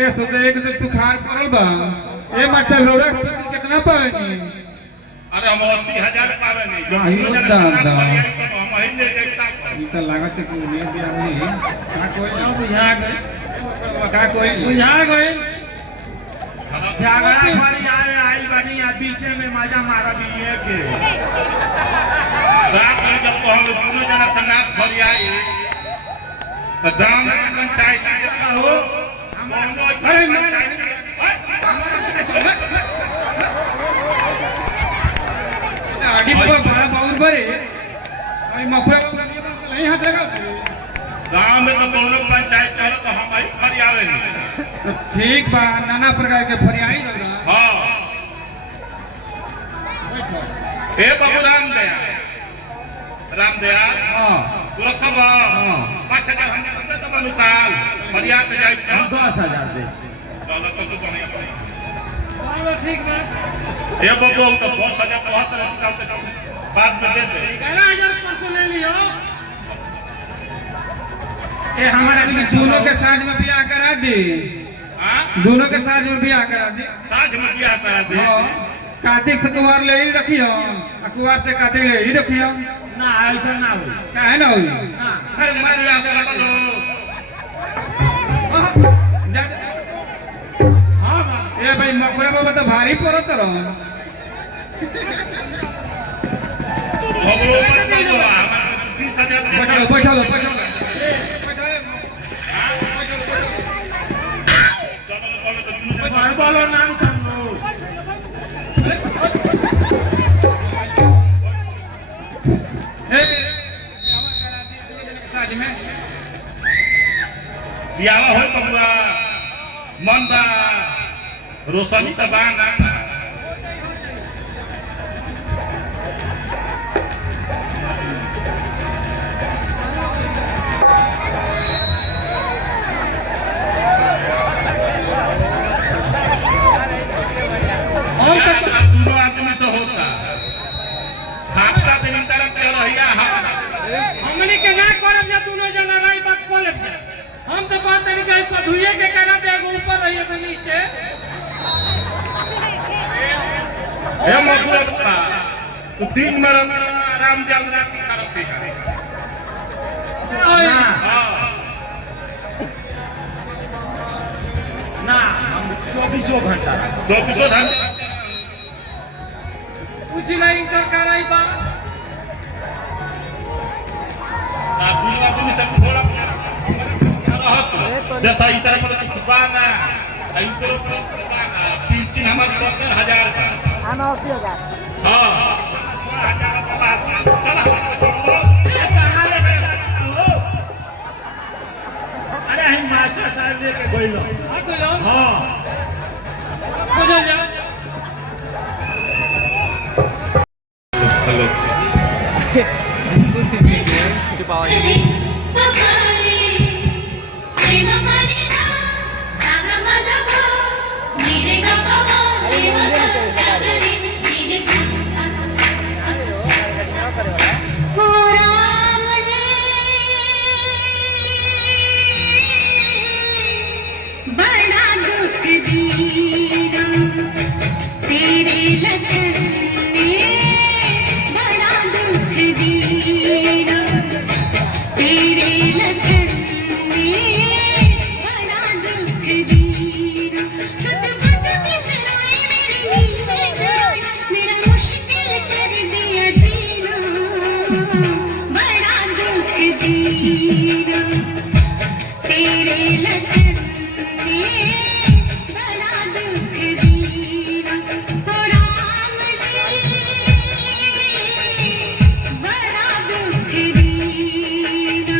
ए सोते एक दिन सुखार पड़ल बा ए मच्छर रोड़ा कितना पावेनी अरे हम 80,000 पावे नहीं हाँ, ही दादा। हम महीने देता ई त लागत है कि उन्हें भी आनी का कोई ना बुझा गए का कोई बुझा गए झगड़ा वाली आए आई बनी या पीछे में मजा मारा भी है के रात में जब हम दोनों जना तनाव भरी आई तो दाम में पंचायत कितना हो हम अरे मैं आड़ी पर बड़ा बाउर बरे आई मफे नहीं हाथ लगा गांव में तो दोनों पंचायत करे तो हम आई भरी आवे नहीं तो ठीक बा नाना प्रकार के फरियाई लगा हां ए बाबू राम दया हां तुरंत बा 5,000 हम दे तो मनुकाल भरिया पे जाई तो 10,000 दे चलो तो तू बढ़िया चलो ठीक बा ए बाबू तो 10,000 तो बाद में दे दे 11,500 ले लियो ए हमारा दोनों के साथ में ब्याह करा दे हां दोनों के साथ में ब्याह करा दे साथ में बियाह करा दे कार्तिक से कुमार ले ही रखियो, कुमार से कार्तिक ले ही रखियो। ना ऐसा ना हो। काहे ना होई? ना फिर मर जाएगा बोलो। हाँ ए भाई मकड़ा बाबा तो भारी पड़त रहो। बबलो मत बोलो, हमारा 20,000 बैठो बैठो बोलो नाम समझो। साज में बियावा हो बबुआ, मन बा रोशनी त बा ना। दोनों आदमी तो होता हाफता दिन तरफ के रहिया हमनी के ना करब जा दोनों जना राई बात कॉलेज जा। हम तो बात तरीका है सधुए के करब एगो ऊपर रहिए तो नीचे। ए मकुआ तू दिन में आराम जाम रात करब के करे ना। ना हम 24 घंटा कुछ नहीं तो कराई बा। ना दुनिया तुम सब थोड़ा रहत जैसा इधर पर छुपाना आई तो छुपाना 3 हमारे 70,000 का हम 80,000 हां 1000 का बात चला अरे हम मास्टर साहब लेके गइलो हां हो जा बड़ा दुख दीना तेरे लगन ने, बड़ा दुख दीना तेरे लगन ने, बड़ा दुख दीना। सुध बुध बिसराए मेरी नींदें चुराए, मेरा मुश्किल कर दिया जीना, बड़ा दुख दीना तेरे लगन ने, बड़ा दुख दीना। ओ राम जी बड़ा दुख दीना।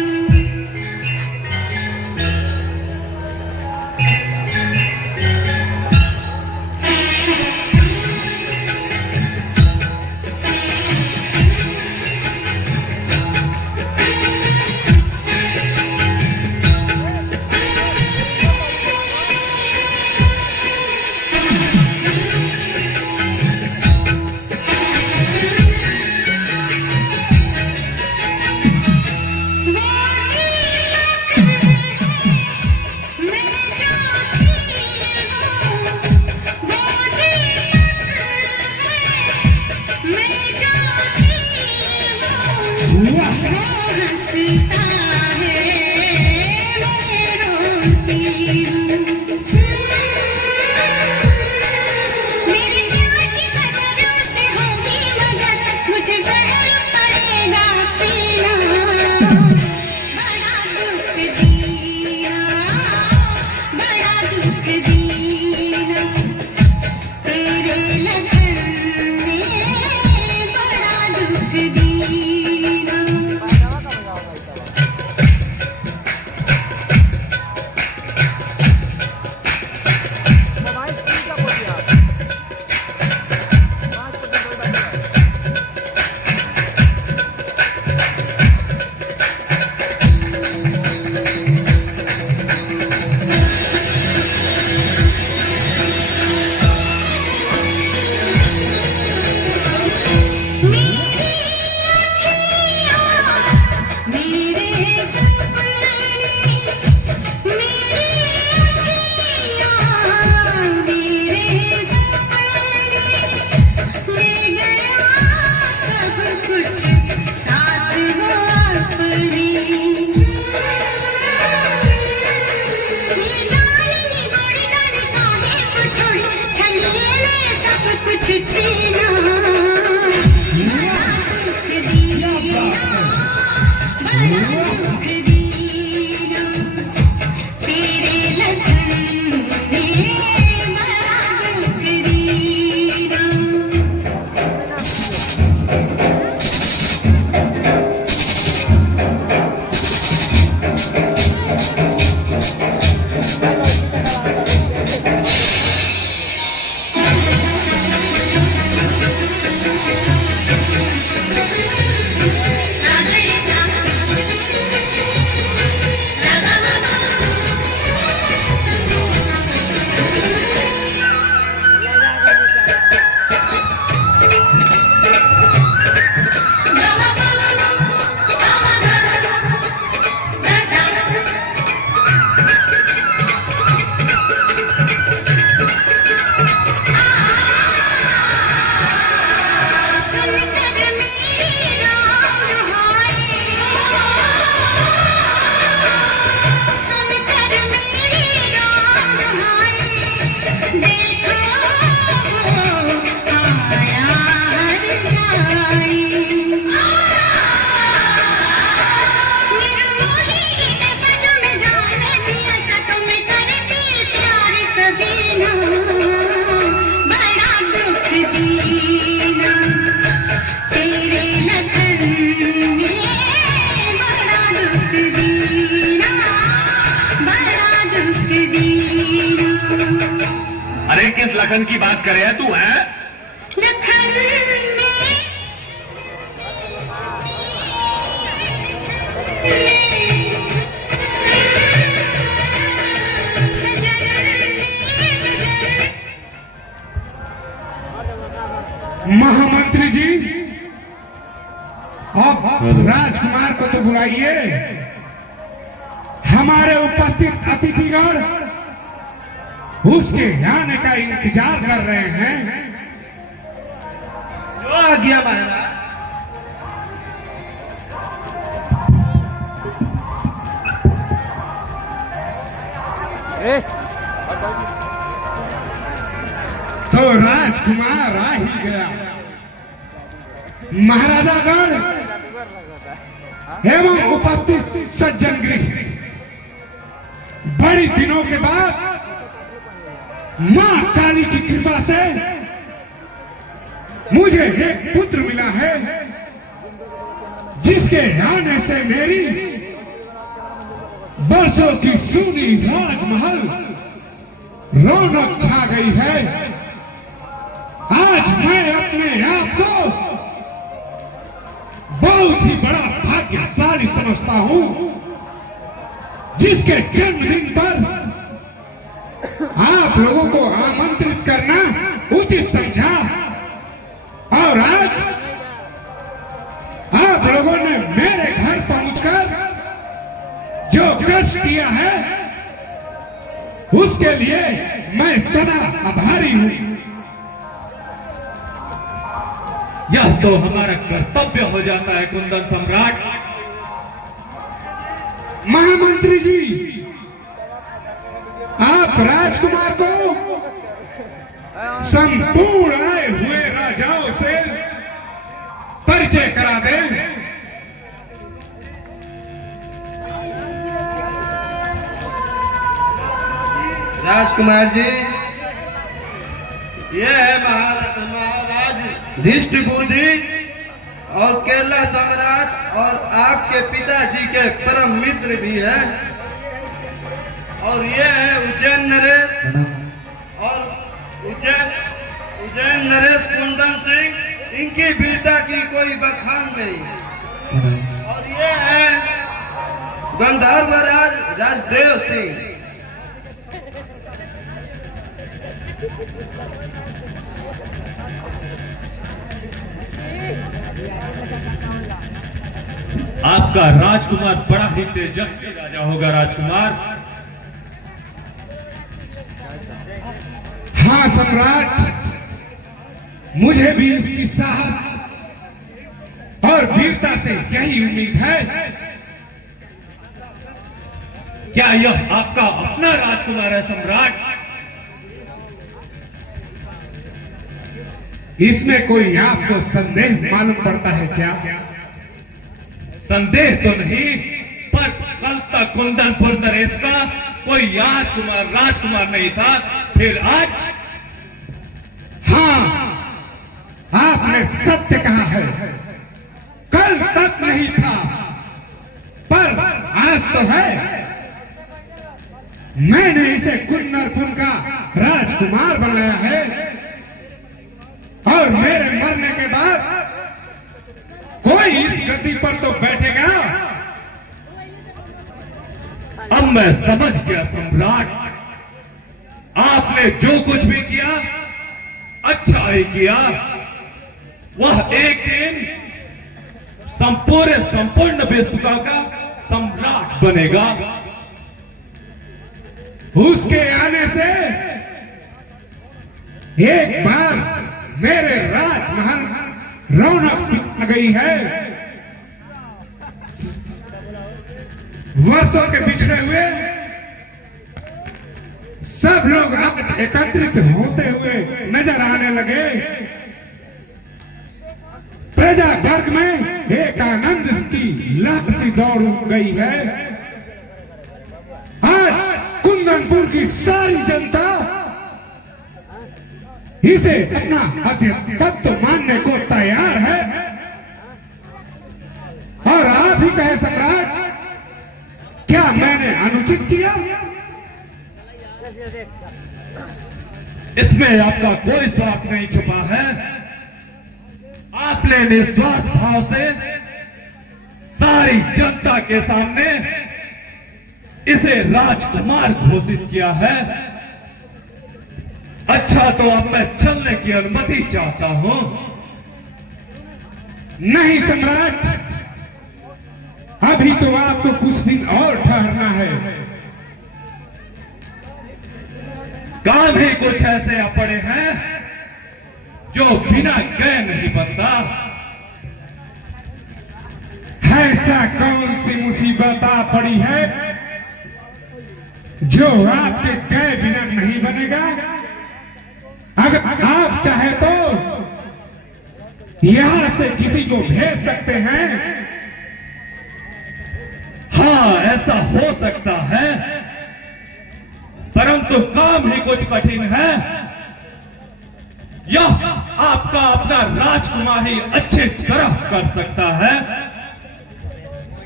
अरे किस लखन की बात कर रहे हैं तू है? महामंत्री जी, अब राजकुमार को तो बुलाइए। हमारे उपस्थित अतिथिगण उसके आने का इंतजार कर रहे हैं। जो आ गया महाराज। तो राजकुमार आ ही गया। महाराजागण एवं उपस्थित सज्जनगृह, बड़ी दिनों के बाद मां काली की कृपा से मुझे एक पुत्र मिला है, जिसके आने से मेरी बरसों की सूनी राजमहल रौनक छा गई है। आज मैं अपने आप को बहुत ही बड़ा भाग्यशाली समझता हूं, जिसके जन्मदिन पर आप लोगों को आमंत्रित करना उचित समझा। और आज आप लोगों ने मेरे घर पहुंचकर जो कष्ट किया है, उसके लिए मैं सदा आभारी हूं। यह तो हमारा कर्तव्य हो जाता है कुंदन सम्राट। महामंत्री जी, आप राजकुमार को संपूर्ण आए हुए राजाओं से परिचय करा दें। राजकुमार जी, ये है महाराज धृष्टबुद्धि और केरला सम्राट, और आपके पिताजी के परम मित्र भी हैं। और ये है उज्जैन नरेश, और उज्जैन नरेश कुंदन सिंह। इनकी वीरता की कोई बखान नहीं। और ये है गंधर्व राज राजदेव सिंह। आपका राजकुमार बड़ा ही तेजस्वी राजा होगा राजकुमार। हाँ सम्राट, मुझे भी इसकी साहस और वीरता से यही उम्मीद है। क्या यह आपका अपना राजकुमार है सम्राट? इसमें कोई आपको संदेह मालूम पड़ता है क्या? संदेह तो नहीं, पर कल तक कुंदनपुर नरेश का कोई राजकुमार नहीं था, फिर आज? हाँ, आपने सत्य कहा है। कल तक नहीं था, पर आज तो है। मैंने इसे कुंदनपुर का राजकुमार बनाया है, और मेरे मरने के बाद कोई इस गद्दी पर तो बैठेगा। अब मैं समझ गया सम्राट, आपने जो कुछ भी किया अच्छा ही किया। वह एक दिन संपूर्ण विश्व का सम्राट बनेगा। उसके आने से एक बार मेरे राजमहल रौनक सी आ गई है। वर्षों के बिछड़े हुए सब लोग एकत्रित होते हुए नजर आने लगे। प्रजा वर्ग में एक आनंद की लहर सी दौड़ गई है। आज कुंदनपुर की सारी जनता इसे अपना तत्व मानने को तैयार है। और आप ही कहे सम्राट, क्या मैंने अनुचित किया? इसमें आपका कोई स्वार्थ नहीं छुपा है। आपने निस्वार्थ भाव से सारी जनता के सामने इसे राजकुमार घोषित किया है। अच्छा, तो अब मैं चलने की अनुमति चाहता हूं। नहीं सम्राट, अभी तो आपको कुछ दिन और ठहरना है। काम ही कुछ ऐसे पड़े हैं जो बिना गए नहीं बनता। ऐसा कौन सी मुसीबत आ पड़ी है जो आपके गए बिना नहीं बनेगा? अगर आप चाहे तो यहां से किसी को भेज सकते हैं। हाँ, ऐसा हो सकता है, परंतु काम ही कुछ कठिन है। यह आपका अपना राजकुमार ही अच्छी तरह कर सकता है।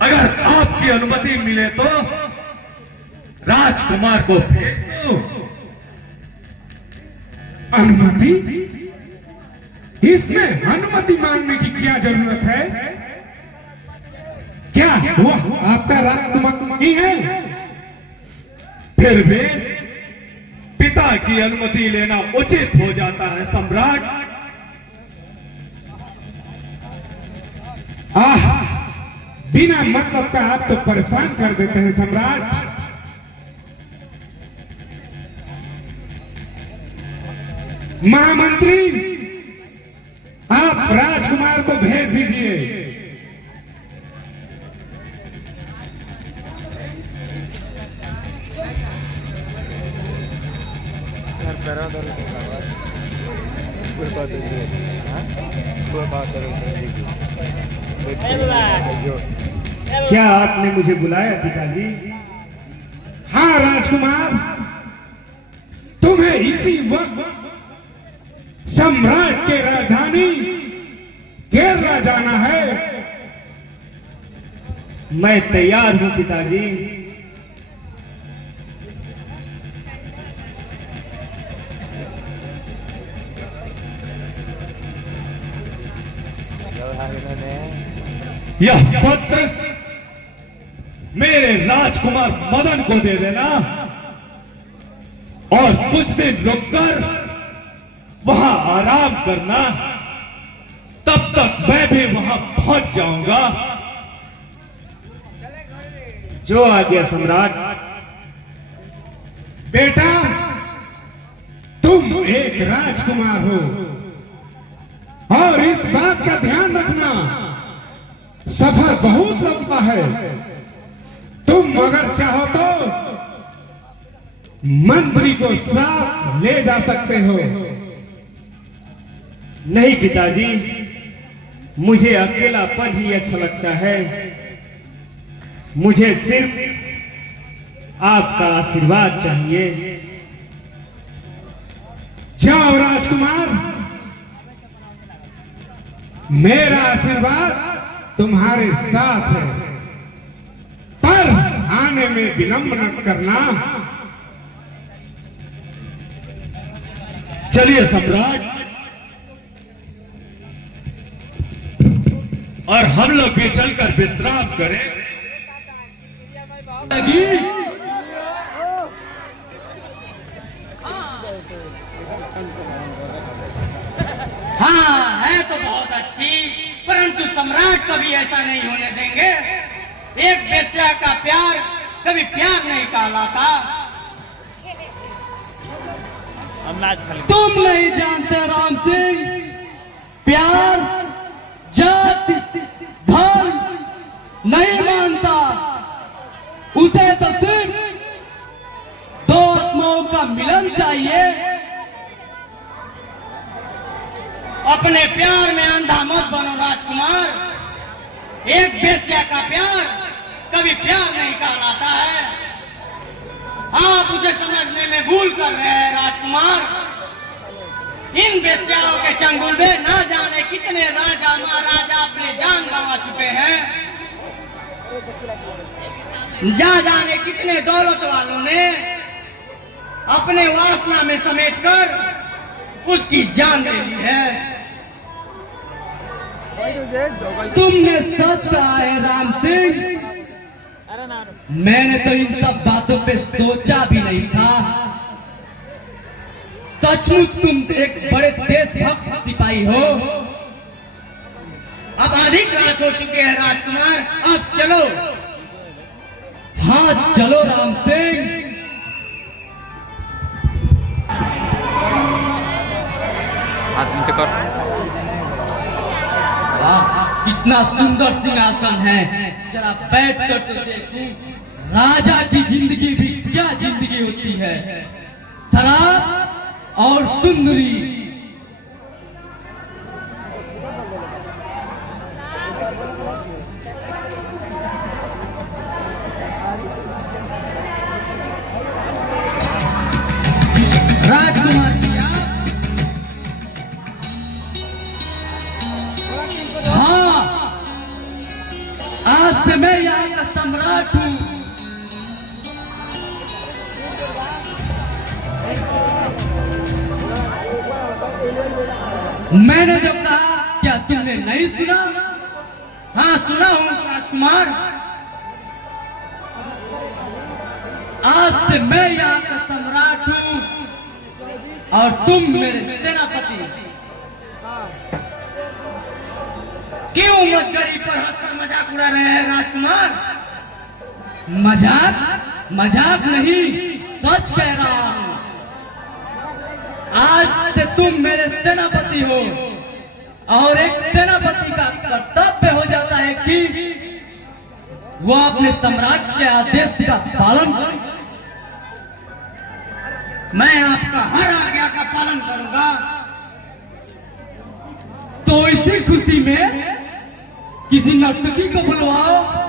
अगर आपकी अनुमति मिले तो राजकुमार को भेज दो। अनुमति? इसमें अनुमति मांगने की क्या जरूरत है? क्या वह आपका राजकुमार ही है? फिर भी पिता की अनुमति लेना उचित हो जाता है सम्राट। बिना मतलब का आप तो परेशान कर देते हैं सम्राट। महामंत्री, आप राजकुमार को भेज दीजिए। क्या आपने मुझे बुलाया पिताजी? हाँ राजकुमार, तुम्हें इसी वक्त सम्राट के राजधानी केरला जाना है। मैं तैयार हूं पिताजी। यह पत्र मेरे राजकुमार मदन को दे देना और कुछ दिन रुककर वहां आराम करना। तब तक मैं भी वहां पहुंच जाऊंगा। जो आज्ञा सम्राट। बेटा, तुम एक राजकुमार हो और इस बात का ध्यान रखना, सफर बहुत लंबा है। तुम अगर चाहो तो मंत्री को साथ ले जा सकते हो। नहीं पिताजी, मुझे अकेलापन ही अच्छा लगता है। मुझे सिर्फ आपका आशीर्वाद चाहिए। जाओ राजकुमार, मेरा आशीर्वाद तुम्हारे साथ है, पर आने में विलंब न करना। चलिए सम्राट, और हम लोग भी चलकर विश्राम करें। हाँ, है तो बहुत अच्छी, परंतु सम्राट कभी ऐसा नहीं होने देंगे। एक वेश्या का प्यार कभी प्यार नहीं कहलाता। तुम नहीं जानते राम सिंह, प्यार जाति धर्म नहीं मानता, उसे तो सिर्फ दो आत्माओं का मिलन चाहिए। अपने प्यार में अंधा मत बनो राजकुमार। एक वेश्या का प्यार कभी प्यार नहीं कहलाता है। आप मुझे समझने में भूल कर रहे हैं राजकुमार। इन वेश्याओं के चंगुल में न जाने कितने राजा महाराजा अपने जान गंवा चुके हैं। जा जाने कितने दौलत वालों ने अपने वासना में समेटकर उसकी जान ले ली है। तुमने सच कहा है राम सिंह, मैंने तो इन सब बातों पे सोचा भी नहीं था। सचमुच तुम एक बड़े देशभक्त सिपाही हो। अब अधिक रात हो चुके हैं राजकुमार, अब चलो। हाँ चलो राम सिंह। कितना सुंदर सिंहासन है, जरा बैठ कर तो देखूं। राजा की जिंदगी भी क्या जिंदगी होती है, शराब और सुंदरी। राजकुमार जी आज से मैं यहाँ का सम्राट हूँ। मैंने जब कहा क्या तुमने नहीं सुना? हाँ सुना हूँ राजकुमार। आज से मैं यहाँ का सम्राट हूँ और तुम मेरे सेनापति। क्यों मजगरी पर हंसकर मजाक उड़ा रहे हैं राजकुमार? मजाक मजाक नहीं, सच कह रहा हूं। आज से तुम मेरे सेनापति हो और एक सेनापति का कर्तव्य हो जाता है कि वो अपने सम्राट के आदेश का पालन करे। मैं आपका हर आज्ञा का पालन करूंगा। तो इसी खुशी में किसी नर्तकी को बुलवाओ।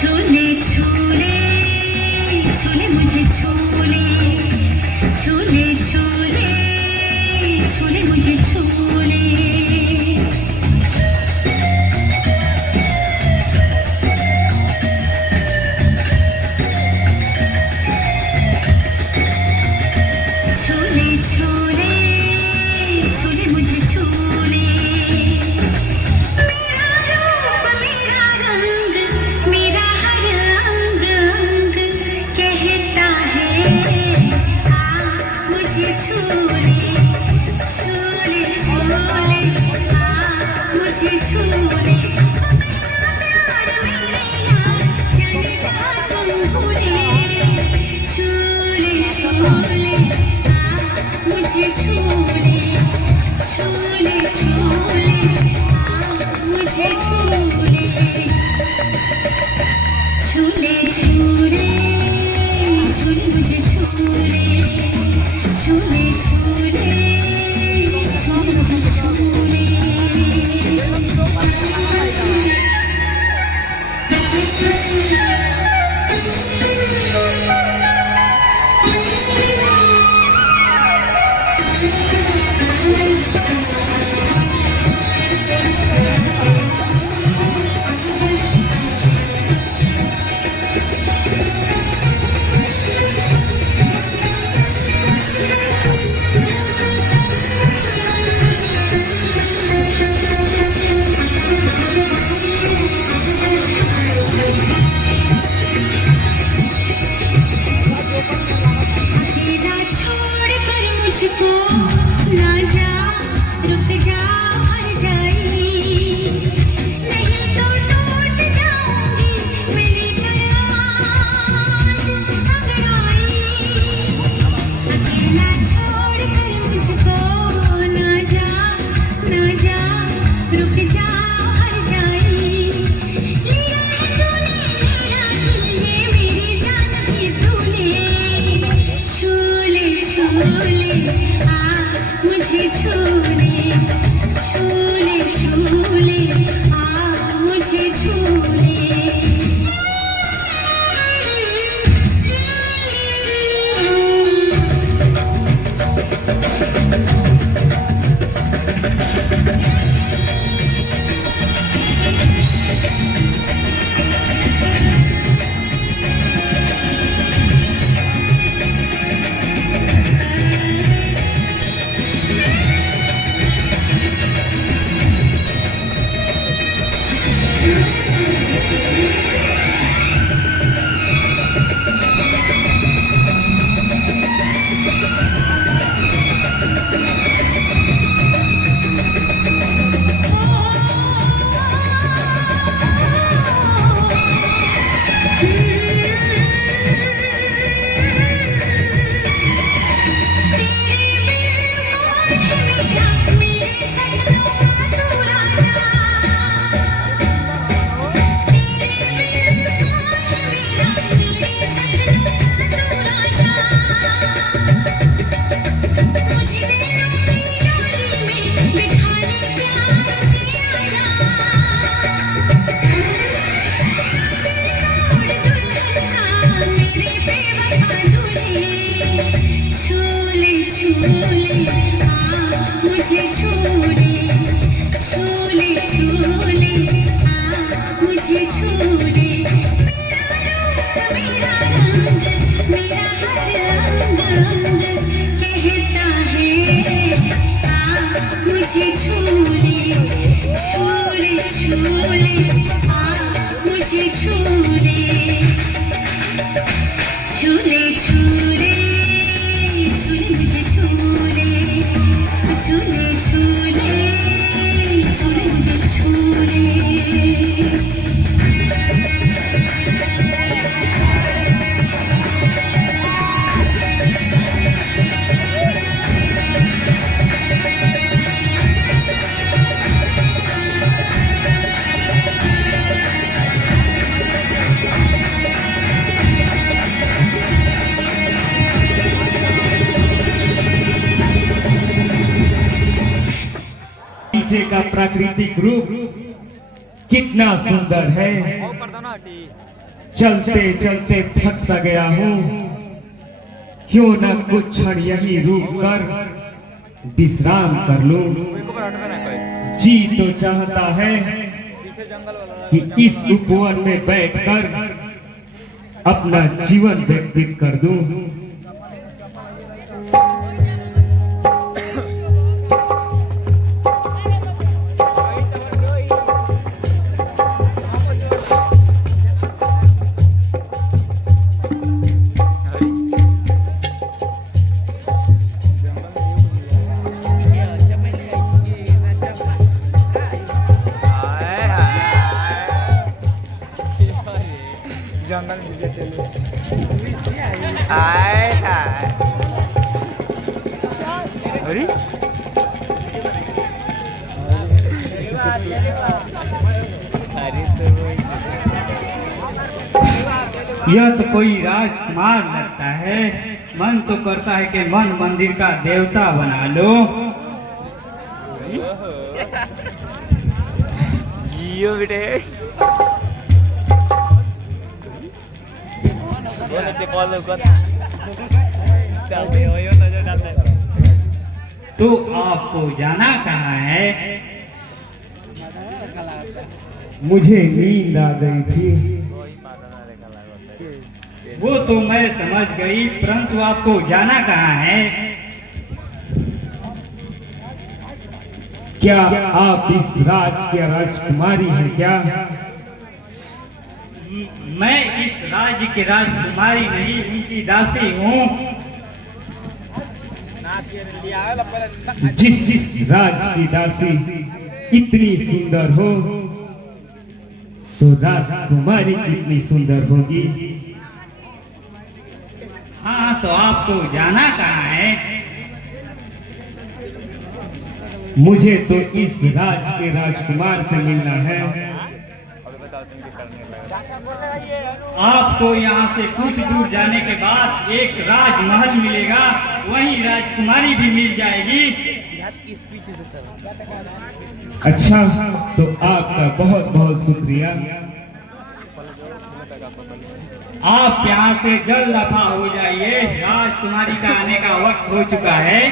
छूले छूले छूले मुझे छूले छूले छूले छूले मुझे छूले छूले छूले छूले मुझे छूले मेरा रूप मेरा रंग मेरा हर अंग अंग कहता है आ मुझे छूले छूले छूले आ मुझे छूले प्यार मेरे यार जाने का तुम भूले छूले छूले मुझे छूले छूले छूले मुझे छूले छूले छूले छूले मुझे छूले छूले छूले छूले मुझे छूले अकेला छोड़ कर मुझको ना जा रुक जा हर जाई नहीं तो टूट जाऊंगी मेरी कराज अंगड़ाई अकेला छोड़ कर मुझको ना जा रुक जा हर जाई लिया है तूने मेरा दिल ये मेरी जान भी तूने छूले छूले आ मुझे छूले छूले छूले आ मुझे छूले छूले छूले आ मुझे छूले छूले छूले आ मुझे छूले मेरा रंग मेरा हर अंग अंग कहता है आ मुझे छूले छूले छूले आ मुझे छूले छूले छूले छूले मुझे छूले छूले छूले छूले मुझे छूले पीछे का प्राकृतिक रूप कितना सुंदर है। चलते चलते थक सा गया हूँ, क्यों न कुछ क्षण यही रुक कर विश्राम कर लूं। जी तो चाहता है कि इस उपवन में बैठकर अपना जीवन व्यतीत कर दूं। जंगल मुझे हाय हाय अरे यह तो कोई राजकुमार लगता है। मन तो करता है कि मन मंदिर का देवता बना लो। जियो बेटे तो आपको जाना कहाँ है? मुझे नींद आ गई थी। वो तो मैं समझ गई, परंतु आपको जाना कहाँ है? क्या आप इस राज की राजकुमारी हैं क्या? मैं इस राज्य की राजकुमारी नहीं, उनकी दासी हूँ। जिस राज की दासी इतनी सुंदर हो, तो राजकुमारी कितनी सुंदर होगी। हाँ, तो आपको जाना कहाँ है? मुझे तो इस राज के राजकुमार से मिलना है। आपको यहाँ से कुछ दूर जाने के बाद एक राजमहल मिलेगा, वहीं राजकुमारी भी मिल जाएगी। अच्छा, तो आपका बहुत बहुत शुक्रिया। आप यहाँ से जल्द दफा हो जाइए, राजकुमारी का आने का वक्त हो चुका है।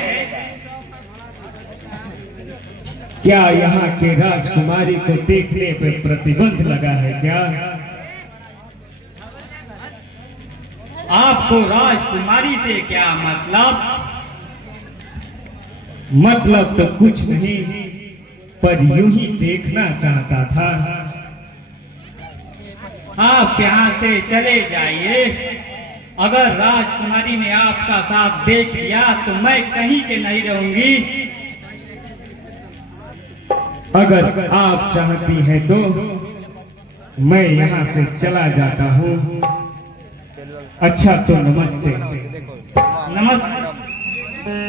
क्या यहाँ के राजकुमारी को देखने पर प्रतिबंध लगा है क्या? आपको राजकुमारी से क्या मतलब? मतलब तो कुछ नहीं, पर यूं ही देखना चाहता था। आप यहाँ से चले जाइए। अगर राजकुमारी ने आपका साथ देख लिया तो मैं कहीं के नहीं रहूंगी। अगर आप चाहती हैं तो मैं यहाँ से चला जाता हूँ। अच्छा, तो नमस्ते। नमस्ते।